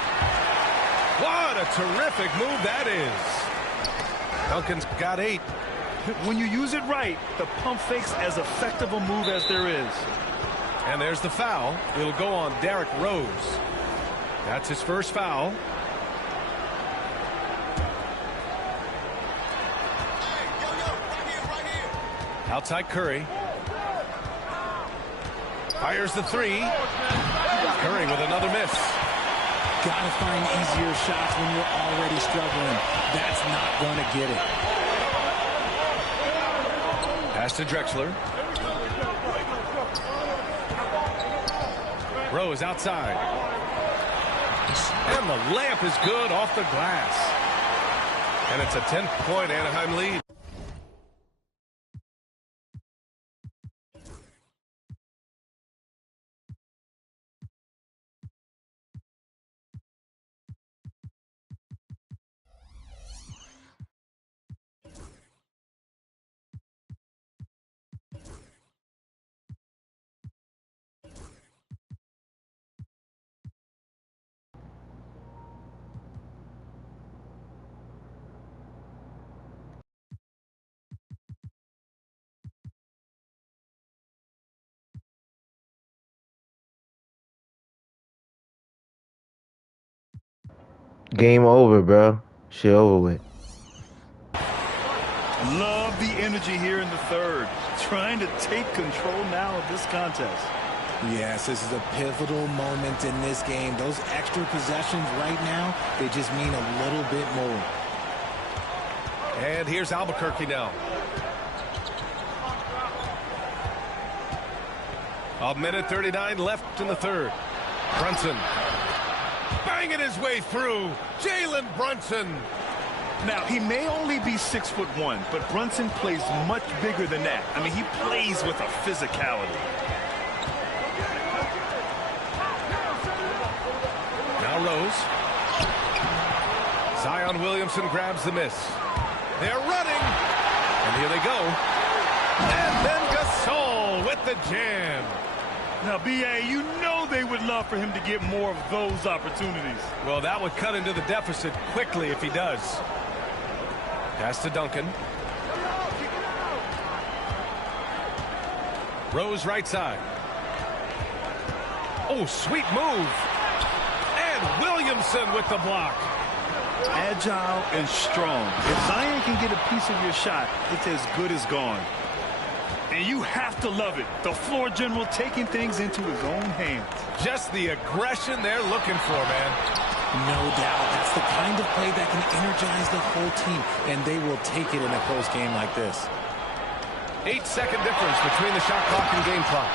What a terrific move that is. Duncan's got 8. When you use it right, the pump fake's as effective a move as there is. And there's the foul. It'll go on Derrick Rose. That's his first foul. Outside Curry. Fires the three. Curry with another miss. Gotta find easier shots when you're already struggling. That's not going to get it. Pass to Drexler. Rose outside. And the layup is good off the glass. And it's a 10-point Anaheim lead. Game over, bro. Shit over with. Love the energy here in the third. Trying to take control now of this contest. Yes, this is a pivotal moment in this game. Those extra possessions right now, they just mean a little bit more. And here's Albuquerque now. A minute 39 left in the third. Brunson. Banging his way through. Jalen Brunson. Now, he may only be 6'1", but Brunson plays much bigger than that. I mean, he plays with a physicality. Now Rose. Zion Williamson grabs the miss. They're running. And here they go. And then Gasol with the jam. Now, B.A., you know they would love for him to get more of those opportunities. Well, that would cut into the deficit quickly if he does. Pass to Duncan. Rose right side. Oh, sweet move. And Williamson with the block. Agile and strong. If Zion can get a piece of your shot, it's as good as gone. And you have to love it. The floor general taking things into his own hands. Just the aggression they're looking for, man. No doubt. That's the kind of play that can energize the whole team, and they will take it in a close game like this. 8-second difference between the shot clock and game clock.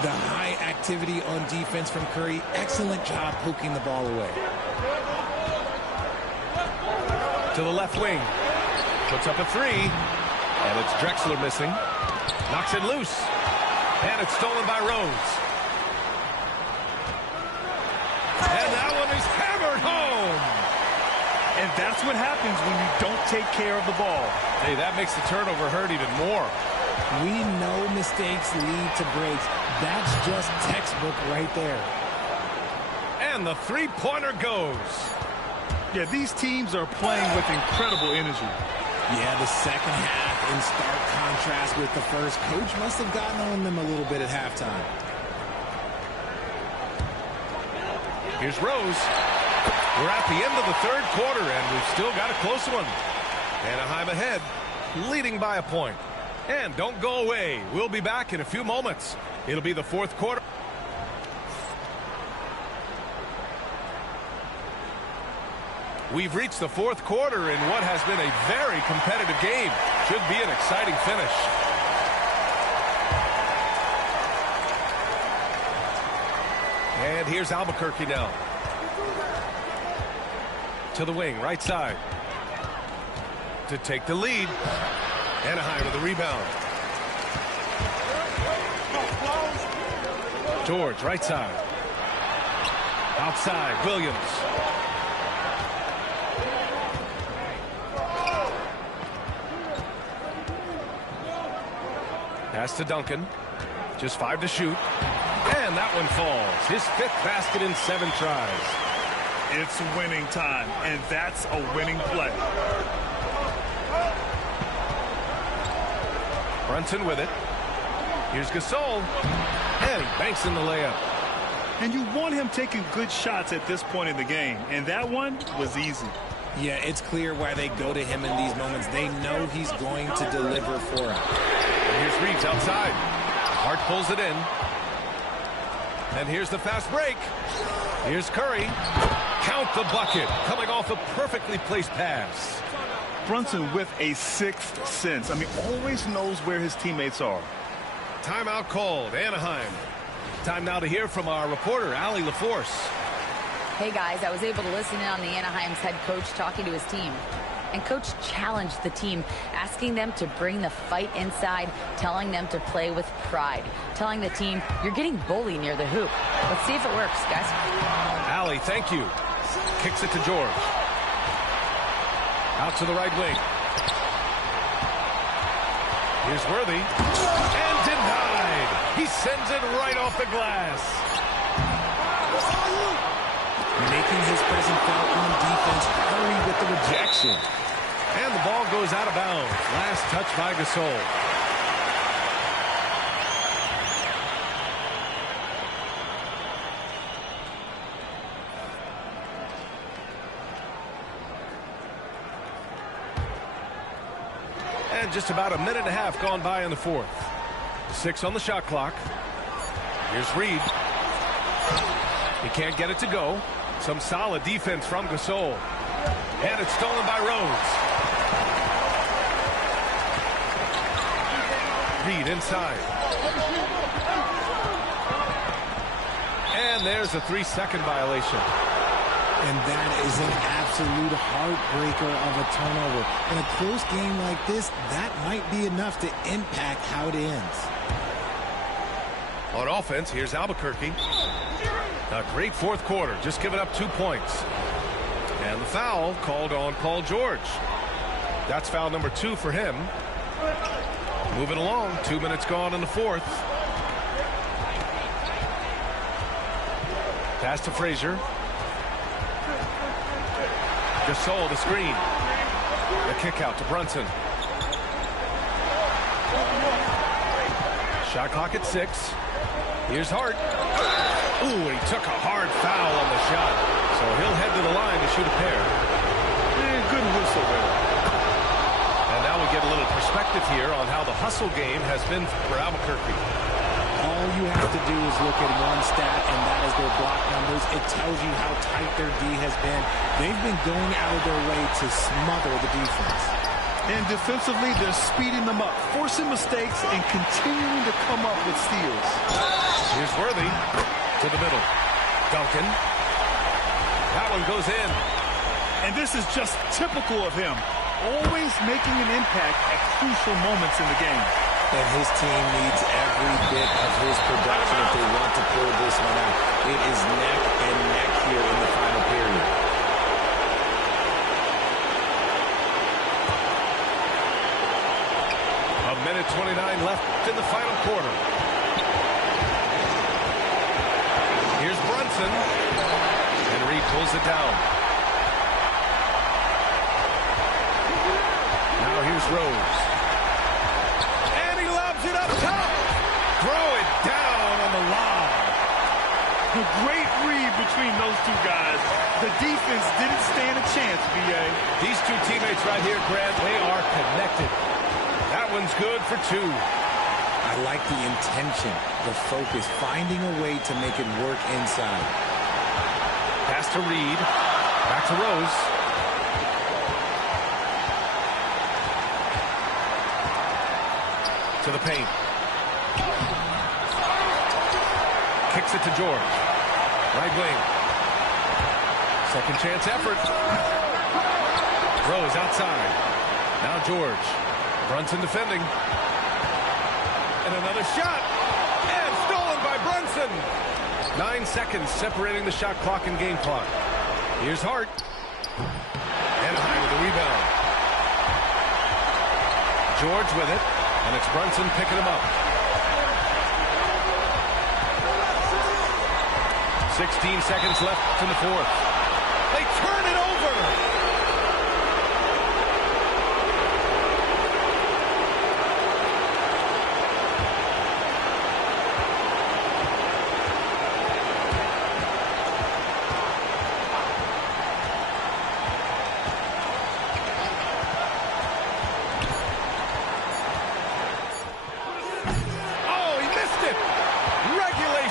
The high activity on defense from Curry. Excellent job poking the ball away. To the left wing. Puts up a three. And it's Drexler missing. Knocks it loose. And it's stolen by Rose. And that one is hammered home. And that's what happens when you don't take care of the ball. Hey, that makes the turnover hurt even more. We know mistakes lead to breaks. That's just textbook right there. And the three-pointer goes. Yeah, these teams are playing with incredible energy. Yeah, the second half in stark contrast with the first. Coach must have gotten on them a little bit at halftime. Here's Rose. We're at the end of the third quarter, and we've still got a close one. Anaheim ahead, leading by a point. And don't go away. We'll be back in a few moments. It'll be the fourth quarter. We've reached the fourth quarter in what has been a very competitive game. Should be an exciting finish. And here's Albuquerque now. To the wing, right side. To take the lead. Anaheim with the rebound. George, right side. Outside, Williams. Pass to Duncan. Just 5 to shoot. And that one falls. His 5th basket in 7 tries. It's winning time, and that's a winning play. Brunson with it. Here's Gasol. And he banks in the layup. And you want him taking good shots at this point in the game, and that one was easy. Yeah, it's clear why they go to him in these moments. They know he's going to deliver for them. And here's Reeves outside. Hart pulls it in. And here's the fast break. Here's Curry. Count the bucket. Coming off a perfectly placed pass. Brunson with a sixth sense. I mean, always knows where his teammates are. Timeout called, Anaheim. Time now to hear from our reporter, Allie LaForce. Hey, guys, I was able to listen in on the Anaheim's head coach talking to his team. And coach challenged the team, asking them to bring the fight inside, telling them to play with pride, telling the team, you're getting bullied near the hoop. Let's see if it works, guys. Allie, thank you. Kicks it to George. Out to the right wing. Here's Worthy. And denied. He sends it right off the glass. Making his presence felt on defense. Hurry with the rejection. And the ball goes out of bounds. Last touch by Gasol. And just about a minute and a half gone by in the fourth. 6 on the shot clock. Here's Reed. He can't get it to go. Some solid defense from Gasol. And it's stolen by Rose. Reed inside. And there's a 3-second violation. And that is an absolute heartbreaker of a turnover. In a close game like this, that might be enough to impact how it ends. On offense, here's Albuquerque. A great fourth quarter, just giving up 2 points. And the foul called on Paul George. That's foul number 2 for him. Moving along, 2 minutes gone in the fourth. Pass to Frazier. Gasol, the screen. The kick out to Brunson. Shot clock at 6. Here's Hart. Ooh, he took a hard foul on the shot. So he'll head to the line to shoot a pair. Good whistle there. And now we get a little perspective here on how the hustle game has been for Albuquerque. All you have to do is look at one stat, and that is their block numbers. It tells you how tight their D has been. They've been going out of their way to smother the defense. And defensively, they're speeding them up, forcing mistakes, and continuing to come up with steals. Here's Worthy to the middle. Duncan. That one goes in. And this is just typical of him, always making an impact at crucial moments in the game. And his team needs every bit of his production if they want to pull this one out. It is neck and neck here in the final period. A minute 29 left in the final quarter. Here's Brunson. And Reed pulls it down. Now here's Rose. And he lobs it up top. Throw it down on the lob. A great read between those two guys. The defense didn't stand a chance, B.A. These two teammates right here, Grant, they are connected. That one's good for 2. I like the intention, the focus, finding a way to make it work inside. Pass to Reed. Back to Rose. To the paint. Kicks it to George. Right wing. Second chance effort. Rose outside. Now George. Brunson defending. And another shot. And stolen by Brunson. 9 seconds separating the shot clock and game clock. Here's Hart. Anaheim with the rebound. George with it. And it's Brunson picking him up. 16 seconds left in the fourth. They turn it over.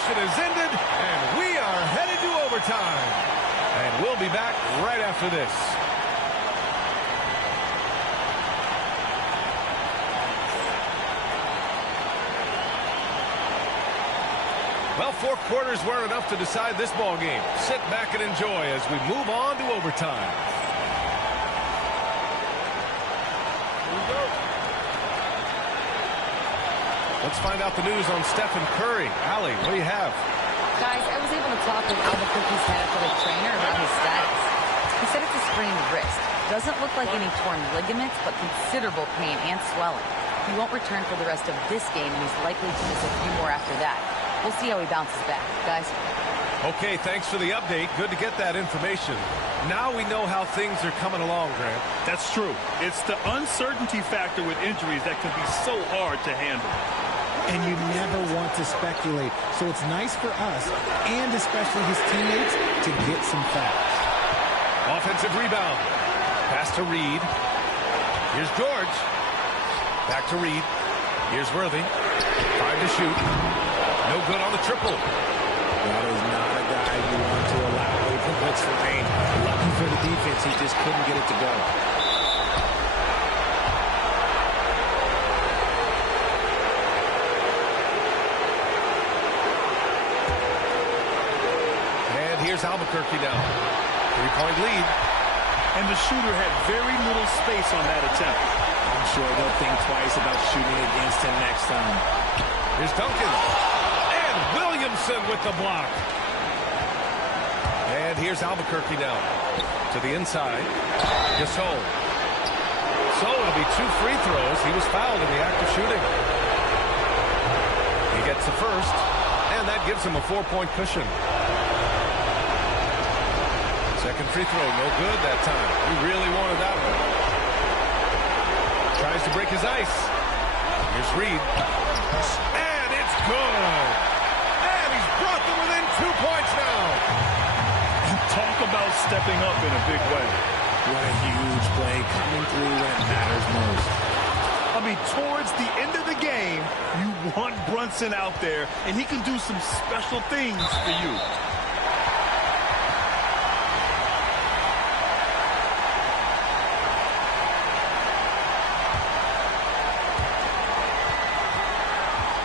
possession is ended, and we are headed to overtime. And we'll be back right after this. Well, 4 quarters weren't enough to decide this ball game. Sit back and enjoy as we move on to overtime. Here we go. Let's find out the news on Stephen Curry. Allie, what do you have? Guys, I was able to talk with Albuquerque's head athletic trainer about his status. He said it's a sprained wrist. Doesn't look like any torn ligaments, but considerable pain and swelling. He won't return for the rest of this game, and he's likely to miss a few more after that. We'll see how he bounces back, guys. Okay, thanks for the update. Good to get that information. Now we know how things are coming along, Grant. That's true. It's the uncertainty factor with injuries that can be so hard to handle. And you never want to speculate. So it's nice for us, and especially his teammates, to get some facts. Offensive rebound. Pass to Reed. Here's George. Back to Reed. Here's Worthy. 5 to shoot. No good on the triple. That is not a guy you want to allow open looks for rain. Lucky for the defense, he just couldn't get it to go. And here's Albuquerque now. 3-point lead. And the shooter had very little space on that attempt. I'm sure they'll think twice about shooting against him next time. Here's Duncan. And Williamson with the block. And here's Albuquerque now. To the inside. Gasol. So it'll be 2 free throws. He was fouled in the act of shooting. He gets the first. And that gives him a 4-point cushion. Second free throw, no good that time. He really wanted that one. Tries to break his ice. Here's Reed. And it's good. And he's brought them within 2 points now. Talk about stepping up in a big way. What a huge play coming through when it matters most. I mean, towards the end of the game, you want Brunson out there, and he can do some special things for you.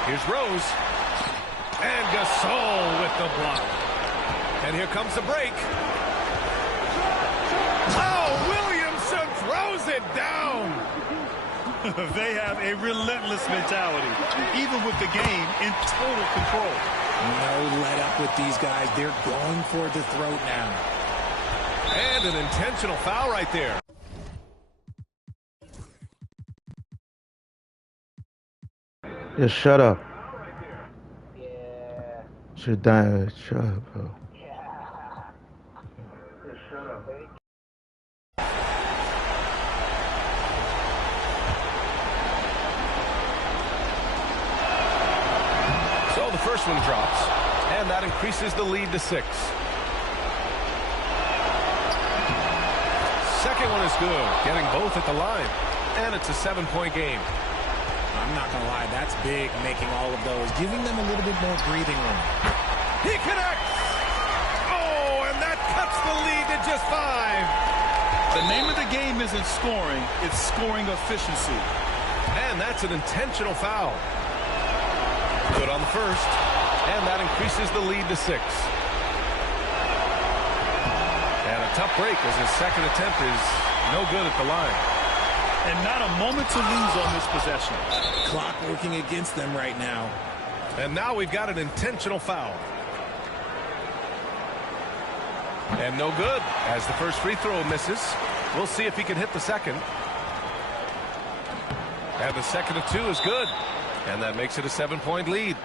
Here's Rose. And Gasol with the block. And here comes the break. Oh, Williamson throws it down. They have a relentless mentality, even with the game in total control. No let up with these guys. They're going for the throat now. And an intentional foul right there. Just shut up. Shut down. Shut up, bro. So the first one drops, and that increases the lead to 6. Second one is good, getting both at the line, and it's a 7-point game. I'm not going to lie, that's big, making all of those, giving them a little bit more breathing room. He connects! Oh, and that cuts the lead to just 5. The name of the game isn't scoring, it's scoring efficiency. And that's an intentional foul. Good on the first, and that increases the lead to 6. And a tough break as his second attempt is no good at the line. And not a moment to lose on this possession. Clock working against them right now. And now we've got an intentional foul. And no good as the first free throw misses. We'll see if he can hit the second. And the second of 2 is good. And that makes it a 7-point lead.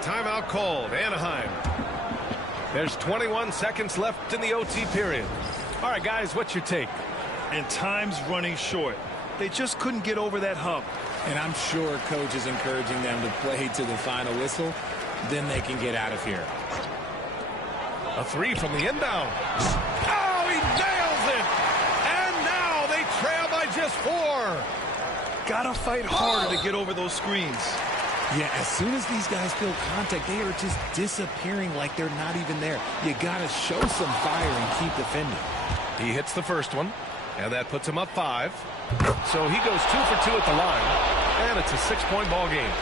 Timeout called, Anaheim. There's 21 seconds left in the OT period. All right, guys, what's your take? And time's running short. They just couldn't get over that hump. And I'm sure coach is encouraging them to play to the final whistle. Then they can get out of here. A 3 from the inbound. Oh, he nails it! And now they trail by just 4. Gotta fight harder to get over those screens. Yeah, as soon as these guys feel contact, they are just disappearing like they're not even there. You got to show some fire and keep defending. He hits the first one, and that puts him up 5. So he goes 2 for 2 at the line, and it's a 6-point ball game.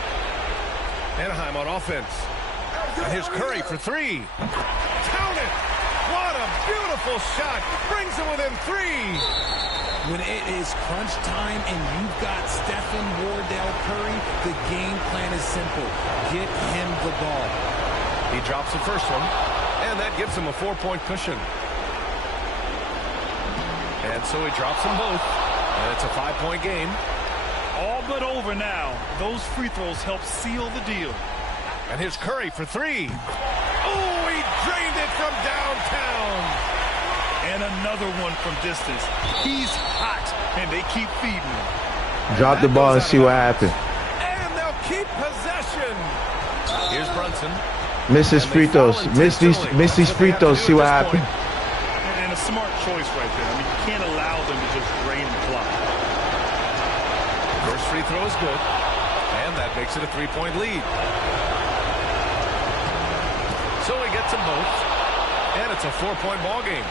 Anaheim on offense. And here's Curry for 3. Count it! What a beautiful shot! Brings him within 3. When it is crunch time and you've got Stephen Wardell Curry, the game plan is simple. Get him the ball. He drops the first one, and that gives him a 4-point cushion. And so he drops them both, and it's a 5-point game. All but over now. Those free throws help seal the deal. And here's Curry for 3. Oh, he drained it from downtown. And another one from distance. He's hot, and they keep feeding him. Drop the ball and see what happens. And they'll keep possession. Here's Brunson. Miss his free throws. Miss these free throws. See what happens. And a smart choice right there. I mean, you can't allow them to just drain the clock. First free throw is good, and that makes it a 3-point lead. So he gets them both, and it's a 4-point ball game.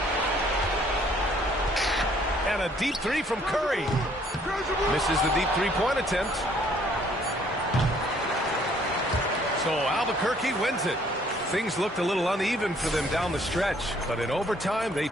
And a deep 3 from Curry. Misses the deep 3-point attempt. So Albuquerque wins it. Things looked a little uneven for them down the stretch, but in overtime they...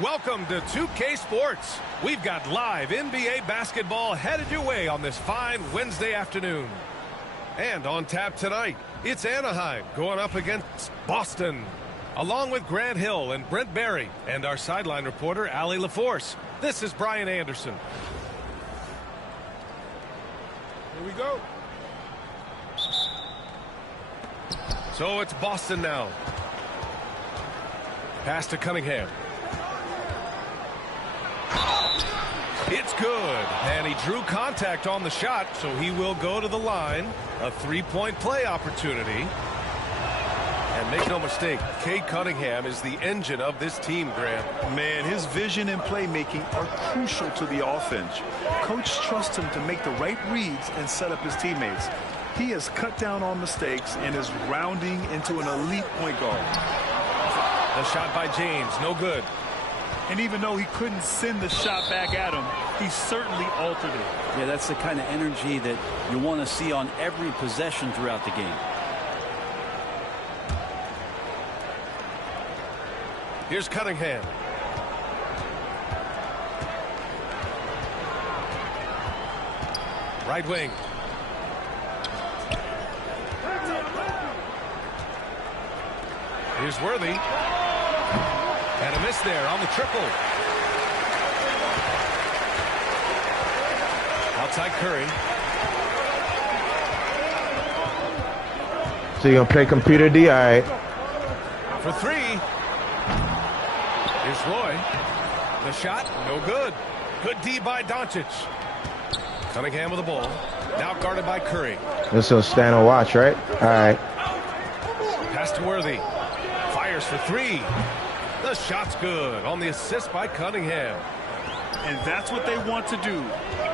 Welcome to 2K Sports. We've got live NBA basketball headed your way on this fine Wednesday afternoon. And on tap tonight, it's Anaheim going up against Boston. Along with Grant Hill and Brent Barry and our sideline reporter, Allie LaForce. This is Brian Anderson. Here we go. So it's Boston now. Pass to Cunningham. It's good, and he drew contact on the shot, so he will go to the line. A 3-point play opportunity. And make no mistake, Cade Cunningham is the engine of this team, Grant. Man, his vision and playmaking are crucial to the offense. Coach trusts him to make the right reads and set up his teammates. He has cut down on mistakes and is rounding into an elite point guard. The shot by James, no good. And even though he couldn't send the shot back at him, he certainly altered it. Yeah, that's the kind of energy that you want to see on every possession throughout the game. Here's Cunningham. Right wing. Here's Worthy. And a miss there on the triple. Outside Curry. So you're going to play computer D? All right. For 3. Here's Roy. The shot, no good. Good D by Doncic. Cunningham with the ball. Now guarded by Curry. This will stand and watch, right? All right. Pass to Worthy. Fires for 3. The shot's good on the assist by Cunningham. And that's what they want to do.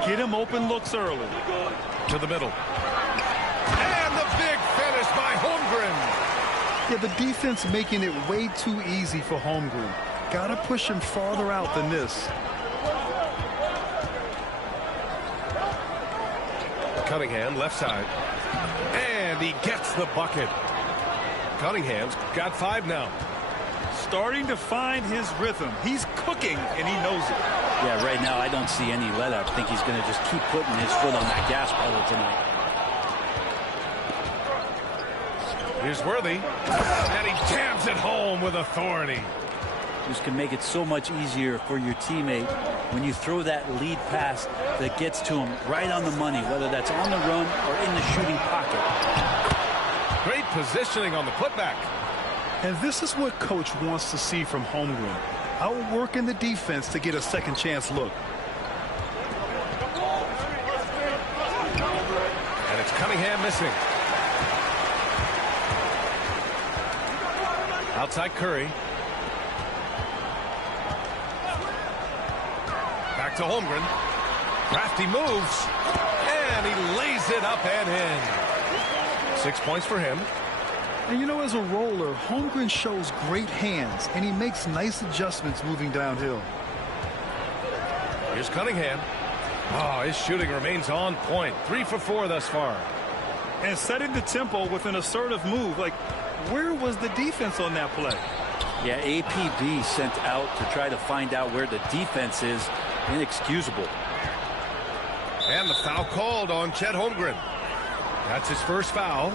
Get him open looks early. To the middle. And the big finish by Holmgren. Yeah, the defense making it way too easy for Holmgren. Got to push him farther out than this. Cunningham, left side. And he gets the bucket. Cunningham's got 5 now. Starting to find his rhythm. He's cooking, and he knows it. Yeah, right now I don't see any let up. I think he's going to just keep putting his foot on that gas pedal tonight. Here's Worthy. And he jams it home with authority. This can make it so much easier for your teammate when you throw that lead pass that gets to him right on the money, whether that's on the run or in the shooting pocket. Great positioning on the putback. And this is what coach wants to see from Holmgren. Outworking the defense to get a second chance look. And it's Cunningham missing. Outside Curry. Back to Holmgren. Crafty moves. And he lays it up and in. 6 points for him. And you know, as a roller, Holmgren shows great hands, and he makes nice adjustments moving downhill. Here's Cunningham. Oh, his shooting remains on point. 3 for 4 thus far. And setting the tempo with an assertive move. Like, where was the defense on that play? Yeah, APB sent out to try to find out where the defense is. Inexcusable. And the foul called on Chet Holmgren. That's his first foul.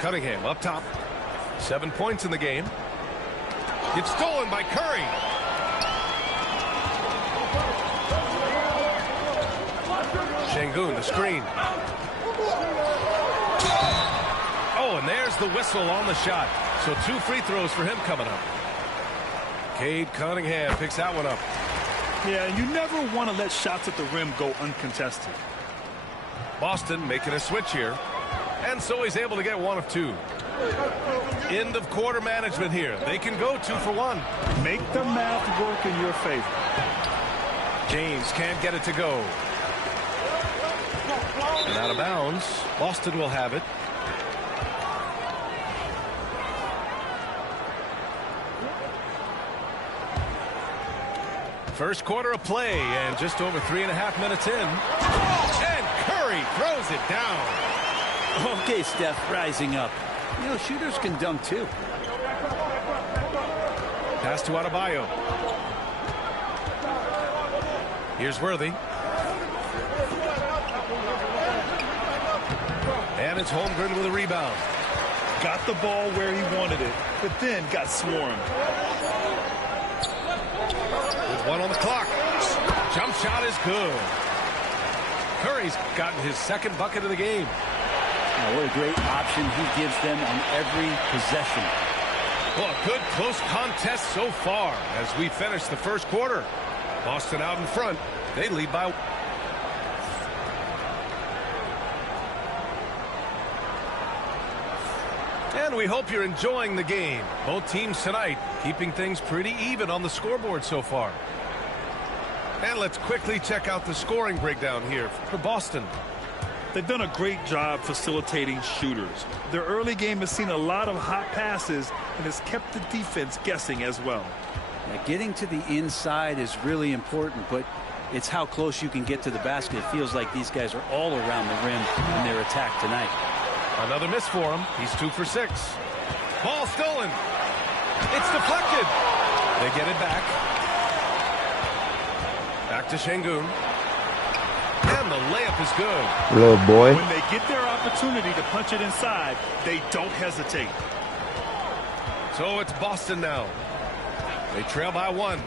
Cunningham up top. 7 points in the game. It's stolen by Curry. Şengün, the screen. Oh, and there's the whistle on the shot. So 2 free throws for him coming up. Cade Cunningham picks that one up. Yeah, you never want to let shots at the rim go uncontested. Boston making a switch here. And so he's able to get 1 of 2. End of quarter management here. They can go 2 for 1. Make the math work in your favor. James can't get it to go. And out of bounds. Boston will have it. First quarter of play, and just over 3.5 minutes in. And Curry throws it down. Okay, Steph, rising up. You know, shooters can dunk too. Pass to Adebayo. Here's Worthy. And it's Holmgren with a rebound. Got the ball where he wanted it, but then got swarmed. With 1 on the clock. Jump shot is good. Curry's gotten his second bucket of the game. Oh, what a great option he gives them on every possession. Well, a good close contest so far as we finish the first quarter. Boston out in front. They lead by. And we hope you're enjoying the game. Both teams tonight keeping things pretty even on the scoreboard so far. And let's quickly check out the scoring breakdown here for Boston. They've done a great job facilitating shooters. Their early game has seen a lot of hot passes and has kept the defense guessing as well. Now, getting to the inside is really important, but it's how close you can get to the basket. It feels like these guys are all around the rim in their attack tonight. Another miss for him. He's 2 for 6. Ball stolen. It's deflected. They get it back. Back to Şengün. And the layup is good. Little boy. When they get their opportunity to punch it inside, they don't hesitate. So it's Boston now. They trail by 1.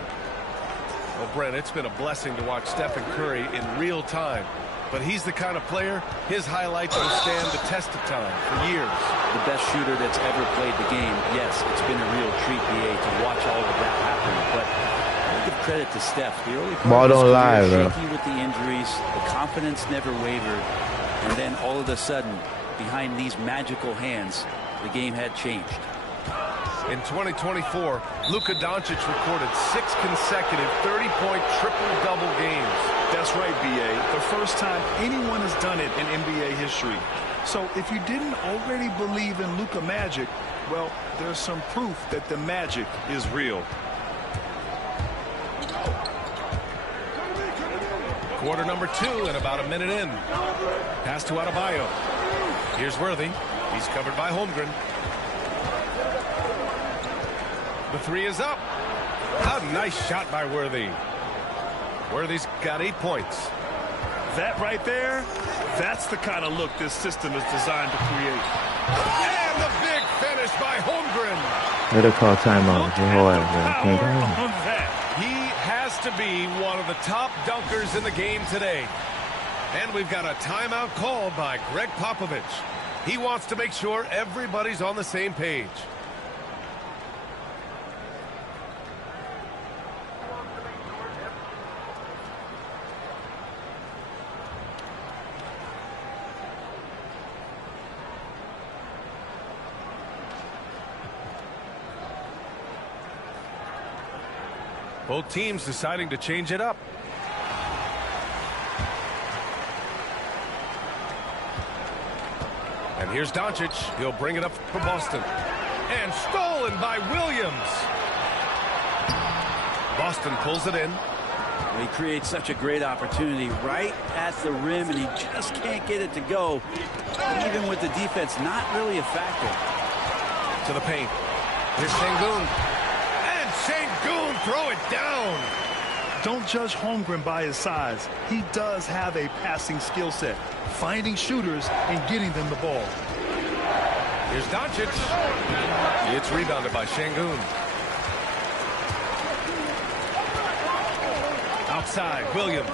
Well, Brent, it's been a blessing to watch Stephen Curry in real time. But he's the kind of player, his highlights will stand the test of time for years. The best shooter that's ever played the game. Yes, it's been a real treat, BA, to watch all of that happen. But I give credit to Steph. The early part of his career, shaky with the injuries, the confidence never wavered, and then all of a sudden, behind these magical hands, the game had changed. In 2024, Luka Doncic recorded 6 consecutive 30-point triple-double games. That's right, B.A. The first time anyone has done it in NBA history. So if you didn't already believe in Luka Magic, well, there's some proof that the magic is real. Quarter number 2 and about a minute in. Pass to Adebayo. Here's Worthy. He's covered by Holmgren. The 3 is up. A nice shot by Worthy. Worthy's got 8 points. That right there That's the kind of look this system is designed to create. And the big finish by Holmgren. Let her call timeout. He has to be one of the top dunkers in the game today. And we've got a timeout called by Greg Popovich. He wants to make sure everybody's on the same page. Both teams deciding to change it up. And here's Doncic. He'll bring it up for Boston. And stolen by Williams. Boston pulls it in. He creates such a great opportunity right at the rim, and he just can't get it to go. Even with the defense not really a factor. To the paint. Here's Sengun. And Sengun throw it down. Don't judge Holmgren by his size. He does have a passing skill set, finding shooters and getting them the ball. Here's Doncic. It's rebounded by Sengun. Outside, Williams.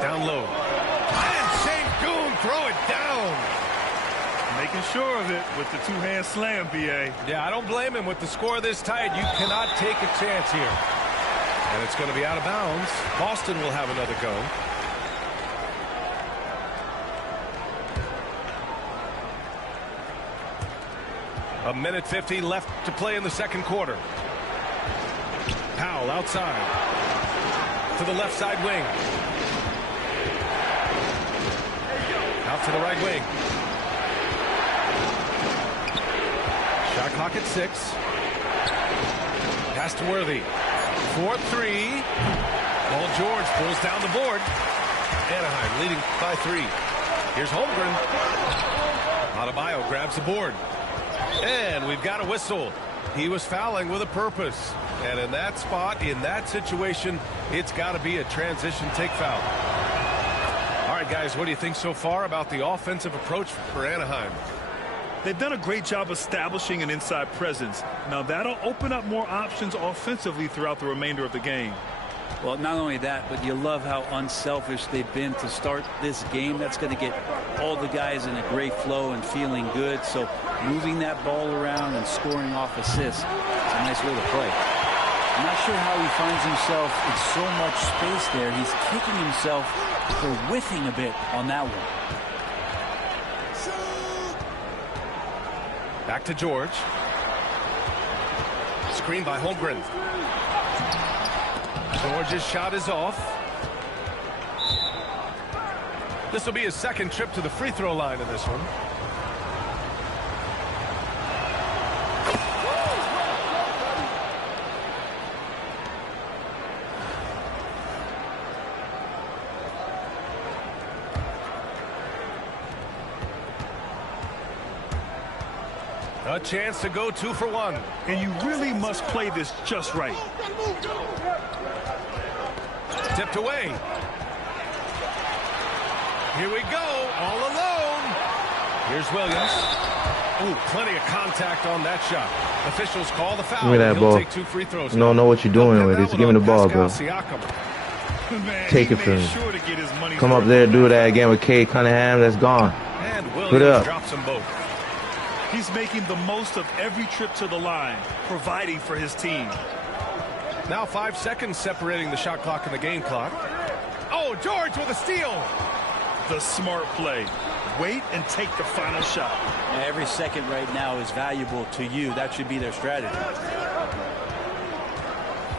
Down low. And Sengun throw it down. Making sure of it with the two-hand slam, B.A. Yeah, I don't blame him. With the score this tight, you cannot take a chance here. And it's going to be out of bounds. Boston will have another go. A minute 50 left to play in the second quarter. Powell outside. To the left side wing. Out to the right wing. Shot clock at 6. Pass to Worthy. 4-3. Paul George pulls down the board. Anaheim leading by 3. Here's Holmgren. Adebayo grabs the board. And we've got a whistle. He was fouling with a purpose. And in that spot, in that situation, it's got to be a transition take foul. All right, guys, what do you think so far about the offensive approach for Anaheim? They've done a great job establishing an inside presence. Now that'll open up more options offensively throughout the remainder of the game. Well, not only that, but you love how unselfish they've been to start this game. That's going to get all the guys in a great flow and feeling good. So moving that ball around and scoring off assists, it's a nice way to play. I'm not sure how he finds himself in so much space there. He's kicking himself for whiffing a bit on that one. Back to George. Screen by Holmgren. George's shot is off. This will be his second trip to the free throw line in this one. A chance to go 2 for 1. And you really must play this just right. Tipped away. Here we go, all alone. Here's Williams. Ooh, plenty of contact on that shot. Officials call the foul. Give me that ball. Take 2 free throws. You don't know what you're doing with it. Just give me the ball, bro. Man, take it from sure him. Come up there, do that again with Cade Cunningham. That's gone. And Put it Williams up. drops them both. He's making the most of every trip to the line, providing for his team. Now 5 seconds separating the shot clock and the game clock. Oh, George with a steal. The smart play. Wait and take the final shot. Every second right now is valuable to you. That should be their strategy.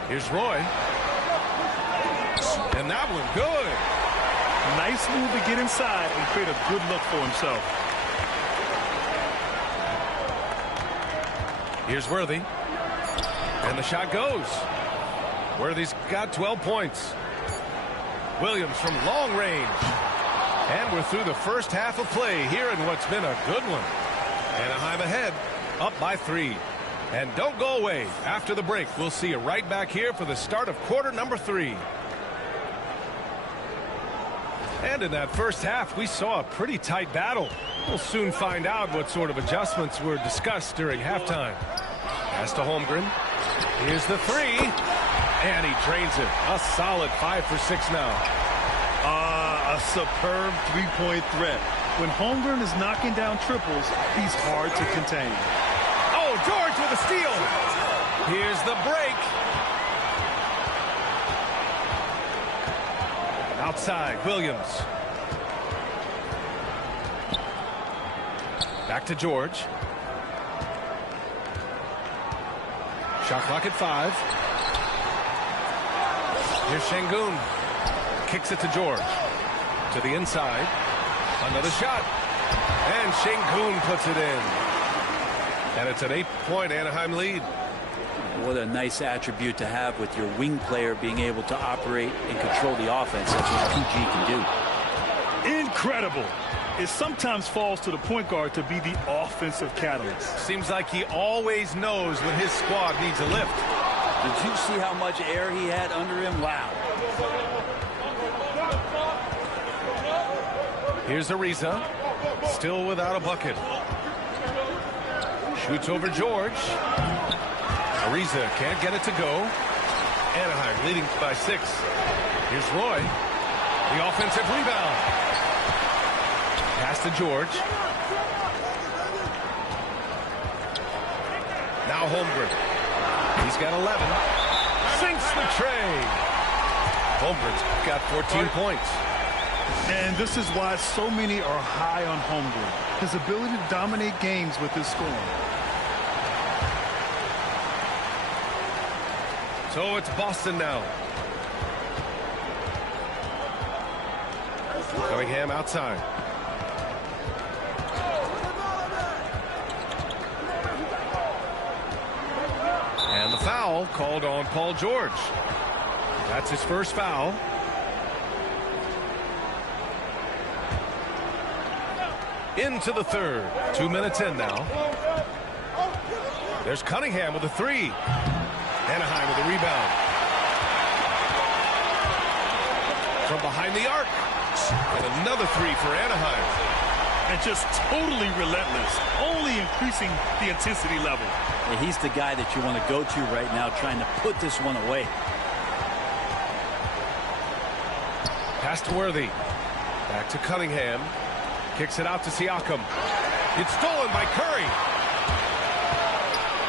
Here's Roy. And that one good. Nice move to get inside and create a good look for himself. Here's Worthy. And the shot goes. Worthy's got 12 points. Williams from long range. And we're through the first half of play here in what's been a good one. Anaheim ahead, up by 3. And don't go away. After the break, we'll see you right back here for the start of quarter number 3. And in that first half, we saw a pretty tight battle. We'll soon find out what sort of adjustments were discussed during halftime. Pass to Holmgren. Here's the three. And he drains it. A solid 5 for 6 now. A superb three-point threat. When Holmgren is knocking down triples, he's hard to contain. Oh, George with a steal. Here's the break. Outside, Williams. Back to George. Shot clock at 5. Here's Şengün. Kicks it to George. To the inside. Another shot. And Şengün puts it in. And it's an 8-point Anaheim lead. What a nice attribute to have with your wing player being able to operate and control the offense. That's what PG can do. Incredible. It sometimes falls to the point guard to be the offensive catalyst. Seems like he always knows when his squad needs a lift. Did you see how much air he had under him? Wow. Here's Ariza. Still without a bucket. Shoots over George. Ariza can't get it to go. Anaheim leading by 6. Here's Roy. The offensive rebound. Pass to George. Now Holmgren. He's got 11. Sinks the tray. Holmgren's got 14 points. And this is why so many are high on Holmgren. His ability to dominate games with his scoring. So it's Boston now. Cunningham outside. And the foul called on Paul George. That's his first foul. Into the third. 2 minutes in now. There's Cunningham with a three. Anaheim with a rebound. From behind the arc. And another three for Anaheim. And just totally relentless. Only increasing the intensity level. Yeah, he's the guy that you want to go to right now, trying to put this one away. Pass to Worthy. Back to Cunningham. Kicks it out to Siakam. It's stolen by Curry.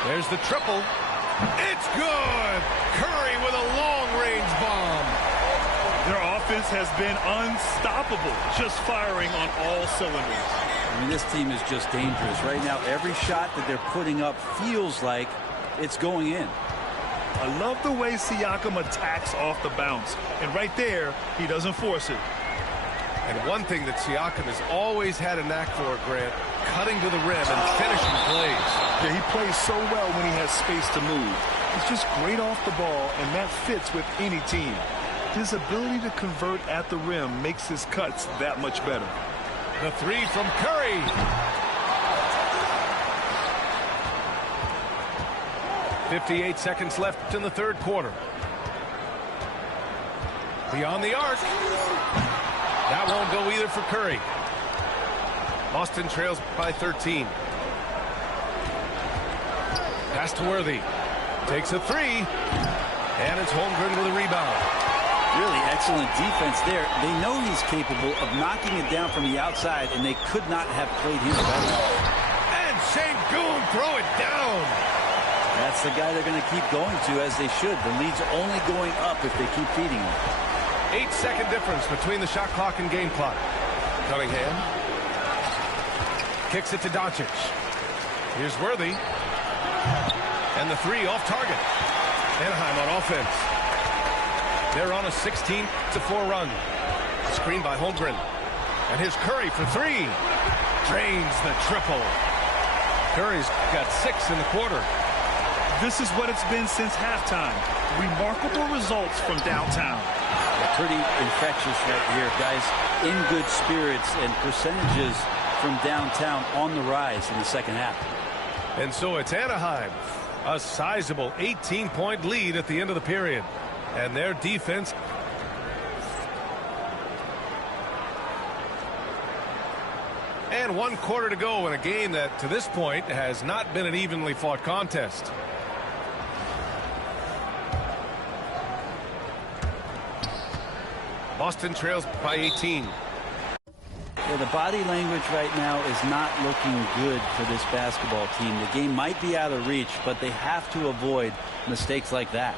There's the triple. It's good! Curry with a long-range bomb. Their offense has been unstoppable, just firing on all cylinders. I mean, this team is just dangerous. Right now, every shot that they're putting up feels like it's going in. I love the way Siakam attacks off the bounce. And right there, he doesn't force it. And one thing that Siakam has always had a knack for, Grant, cutting to the rim and finishing plays. Yeah, he plays so well when he has space to move. He's just great off the ball, and that fits with any team. His ability to convert at the rim makes his cuts that much better. The three from Curry. .58 seconds left in the third quarter. Beyond the arc. That won't go either for Curry. Boston trails by 13. Pass to Worthy. Takes a three. And it's Holmgren with a rebound. Really excellent defense there. They know he's capable of knocking it down from the outside, and they could not have played him better. And Şengün throw it down. That's the guy they're going to keep going to, as they should. The lead's only going up if they keep feeding him. 8-second difference between the shot clock and game clock. Cunningham kicks it to Doncic. Here's Worthy. And the three off target. Anaheim on offense. They're on a 16-4 run. Screen by Holmgren. And here's Curry for three. Drains the triple. Curry's got 6 in the quarter. This is what it's been since halftime. Remarkable results from downtown. Pretty infectious right here, guys. In good spirits, and percentages from downtown on the rise in the second half. And so it's Anaheim. A sizable 18-point lead at the end of the period. And their defense And 1 quarter to go in a game that, to this point, has not been an evenly fought contest. Boston trails by 18. Yeah, the body language right now is not looking good for this basketball team. The game might be out of reach, but they have to avoid mistakes like that.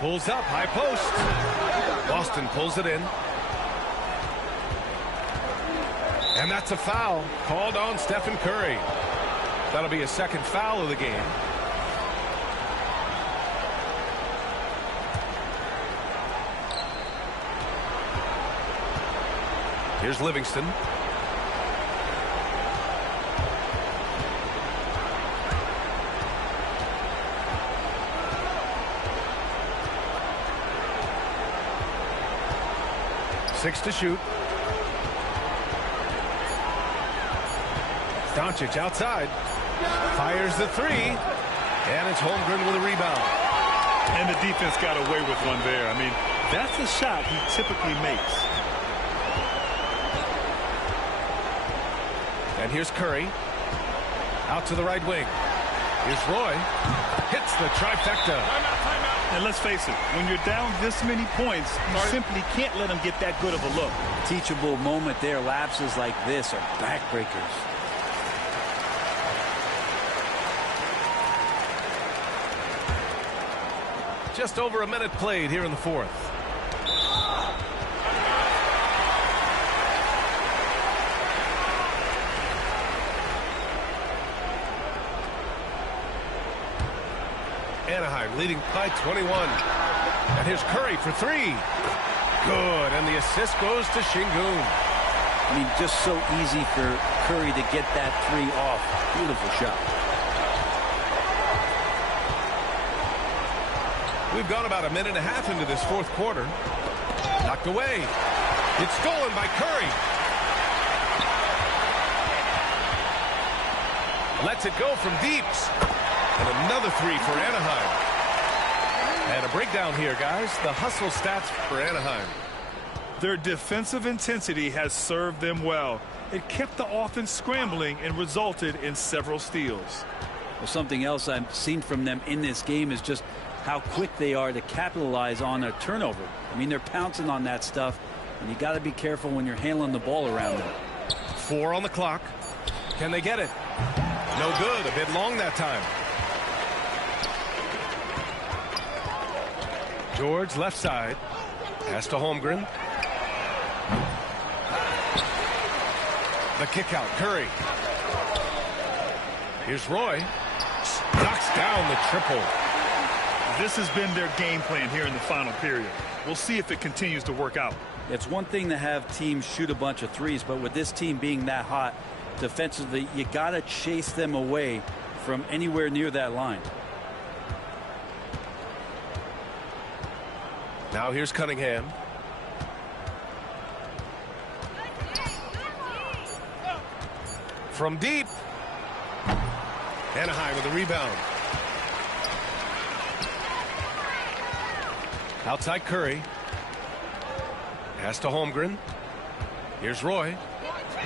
Pulls up, high post. Boston pulls it in. And that's a foul called on Stephen Curry. That'll be a second foul of the game. Here's Livingston. Six to shoot. Doncic outside. Fires the three. And it's Holmgren with a rebound. And the defense got away with one there. I mean, that's a shot he typically makes. And here's Curry. Out to the right wing. Here's Roy. Hits the trifecta. And let's face it, when you're down this many points, you simply can't let them get that good of a look. Teachable moment there. Lapses like this are backbreakers. Just over a minute played here in the fourth. Anaheim leading by 21. And here's Curry for three. Good. And the assist goes to Şengün. I mean, just so easy for Curry to get that three off. Beautiful shot. We've gone about a minute and a half into this fourth quarter. Knocked away. It's stolen by Curry. Lets it go from deep. And another three for Anaheim. And a breakdown here, guys. The hustle stats for Anaheim. Their defensive intensity has served them well. It kept the offense scrambling and resulted in several steals. Well, something else I've seen from them in this game is just how quick they are to capitalize on a turnover. I mean, they're pouncing on that stuff, and you got to be careful when you're handling the ball around them. 4 on the clock. Can they get it? No good. A bit long that time. George left side. Pass to Holmgren. The kick out. Curry. Here's Roy. Knocks down the triple. This has been their game plan here in the final period. We'll see if it continues to work out. It's one thing to have teams shoot a bunch of threes, but with this team being that hot defensively, you got to chase them away from anywhere near that line. Now here's Cunningham. From deep. Anaheim with a rebound. Outside Curry. Pass to Holmgren. Here's Roy.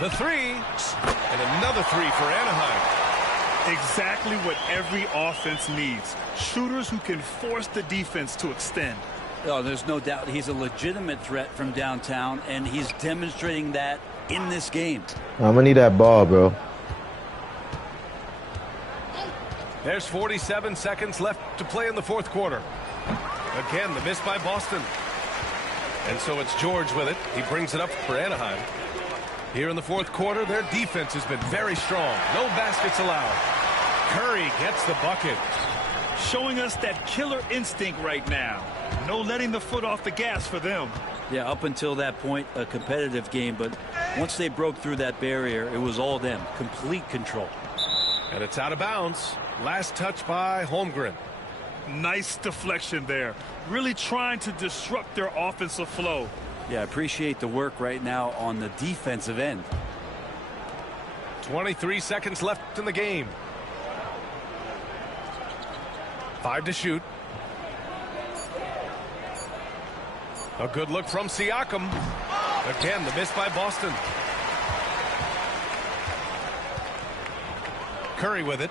The three. And another three for Anaheim. Exactly what every offense needs. Shooters who can force the defense to extend. Oh, there's no doubt he's a legitimate threat from downtown, and he's demonstrating that in this game. I'm gonna need that ball, bro. There's 47 seconds left to play in the fourth quarter. Again, the miss by Boston. And so it's George with it. He brings it up for Anaheim. Here in the fourth quarter, their defense has been very strong. No baskets allowed. Curry gets the bucket. Showing us that killer instinct right now. No letting the foot off the gas for them. Yeah, up until that point, a competitive game. But once they broke through that barrier, it was all them. Complete control. And it's out of bounds. Last touch by Holmgren. Nice deflection there. Really trying to disrupt their offensive flow. Yeah, I appreciate the work right now on the defensive end. 23 seconds left in the game. 5 to shoot. A good look from Siakam. Again, the miss by Boston. Curry with it.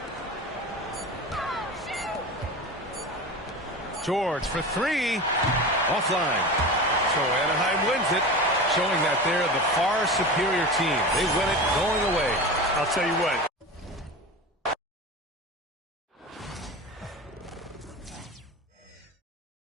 George for 3. Offline. So Anaheim wins it, showing that they're the far superior team. They win it going away. I'll tell you what.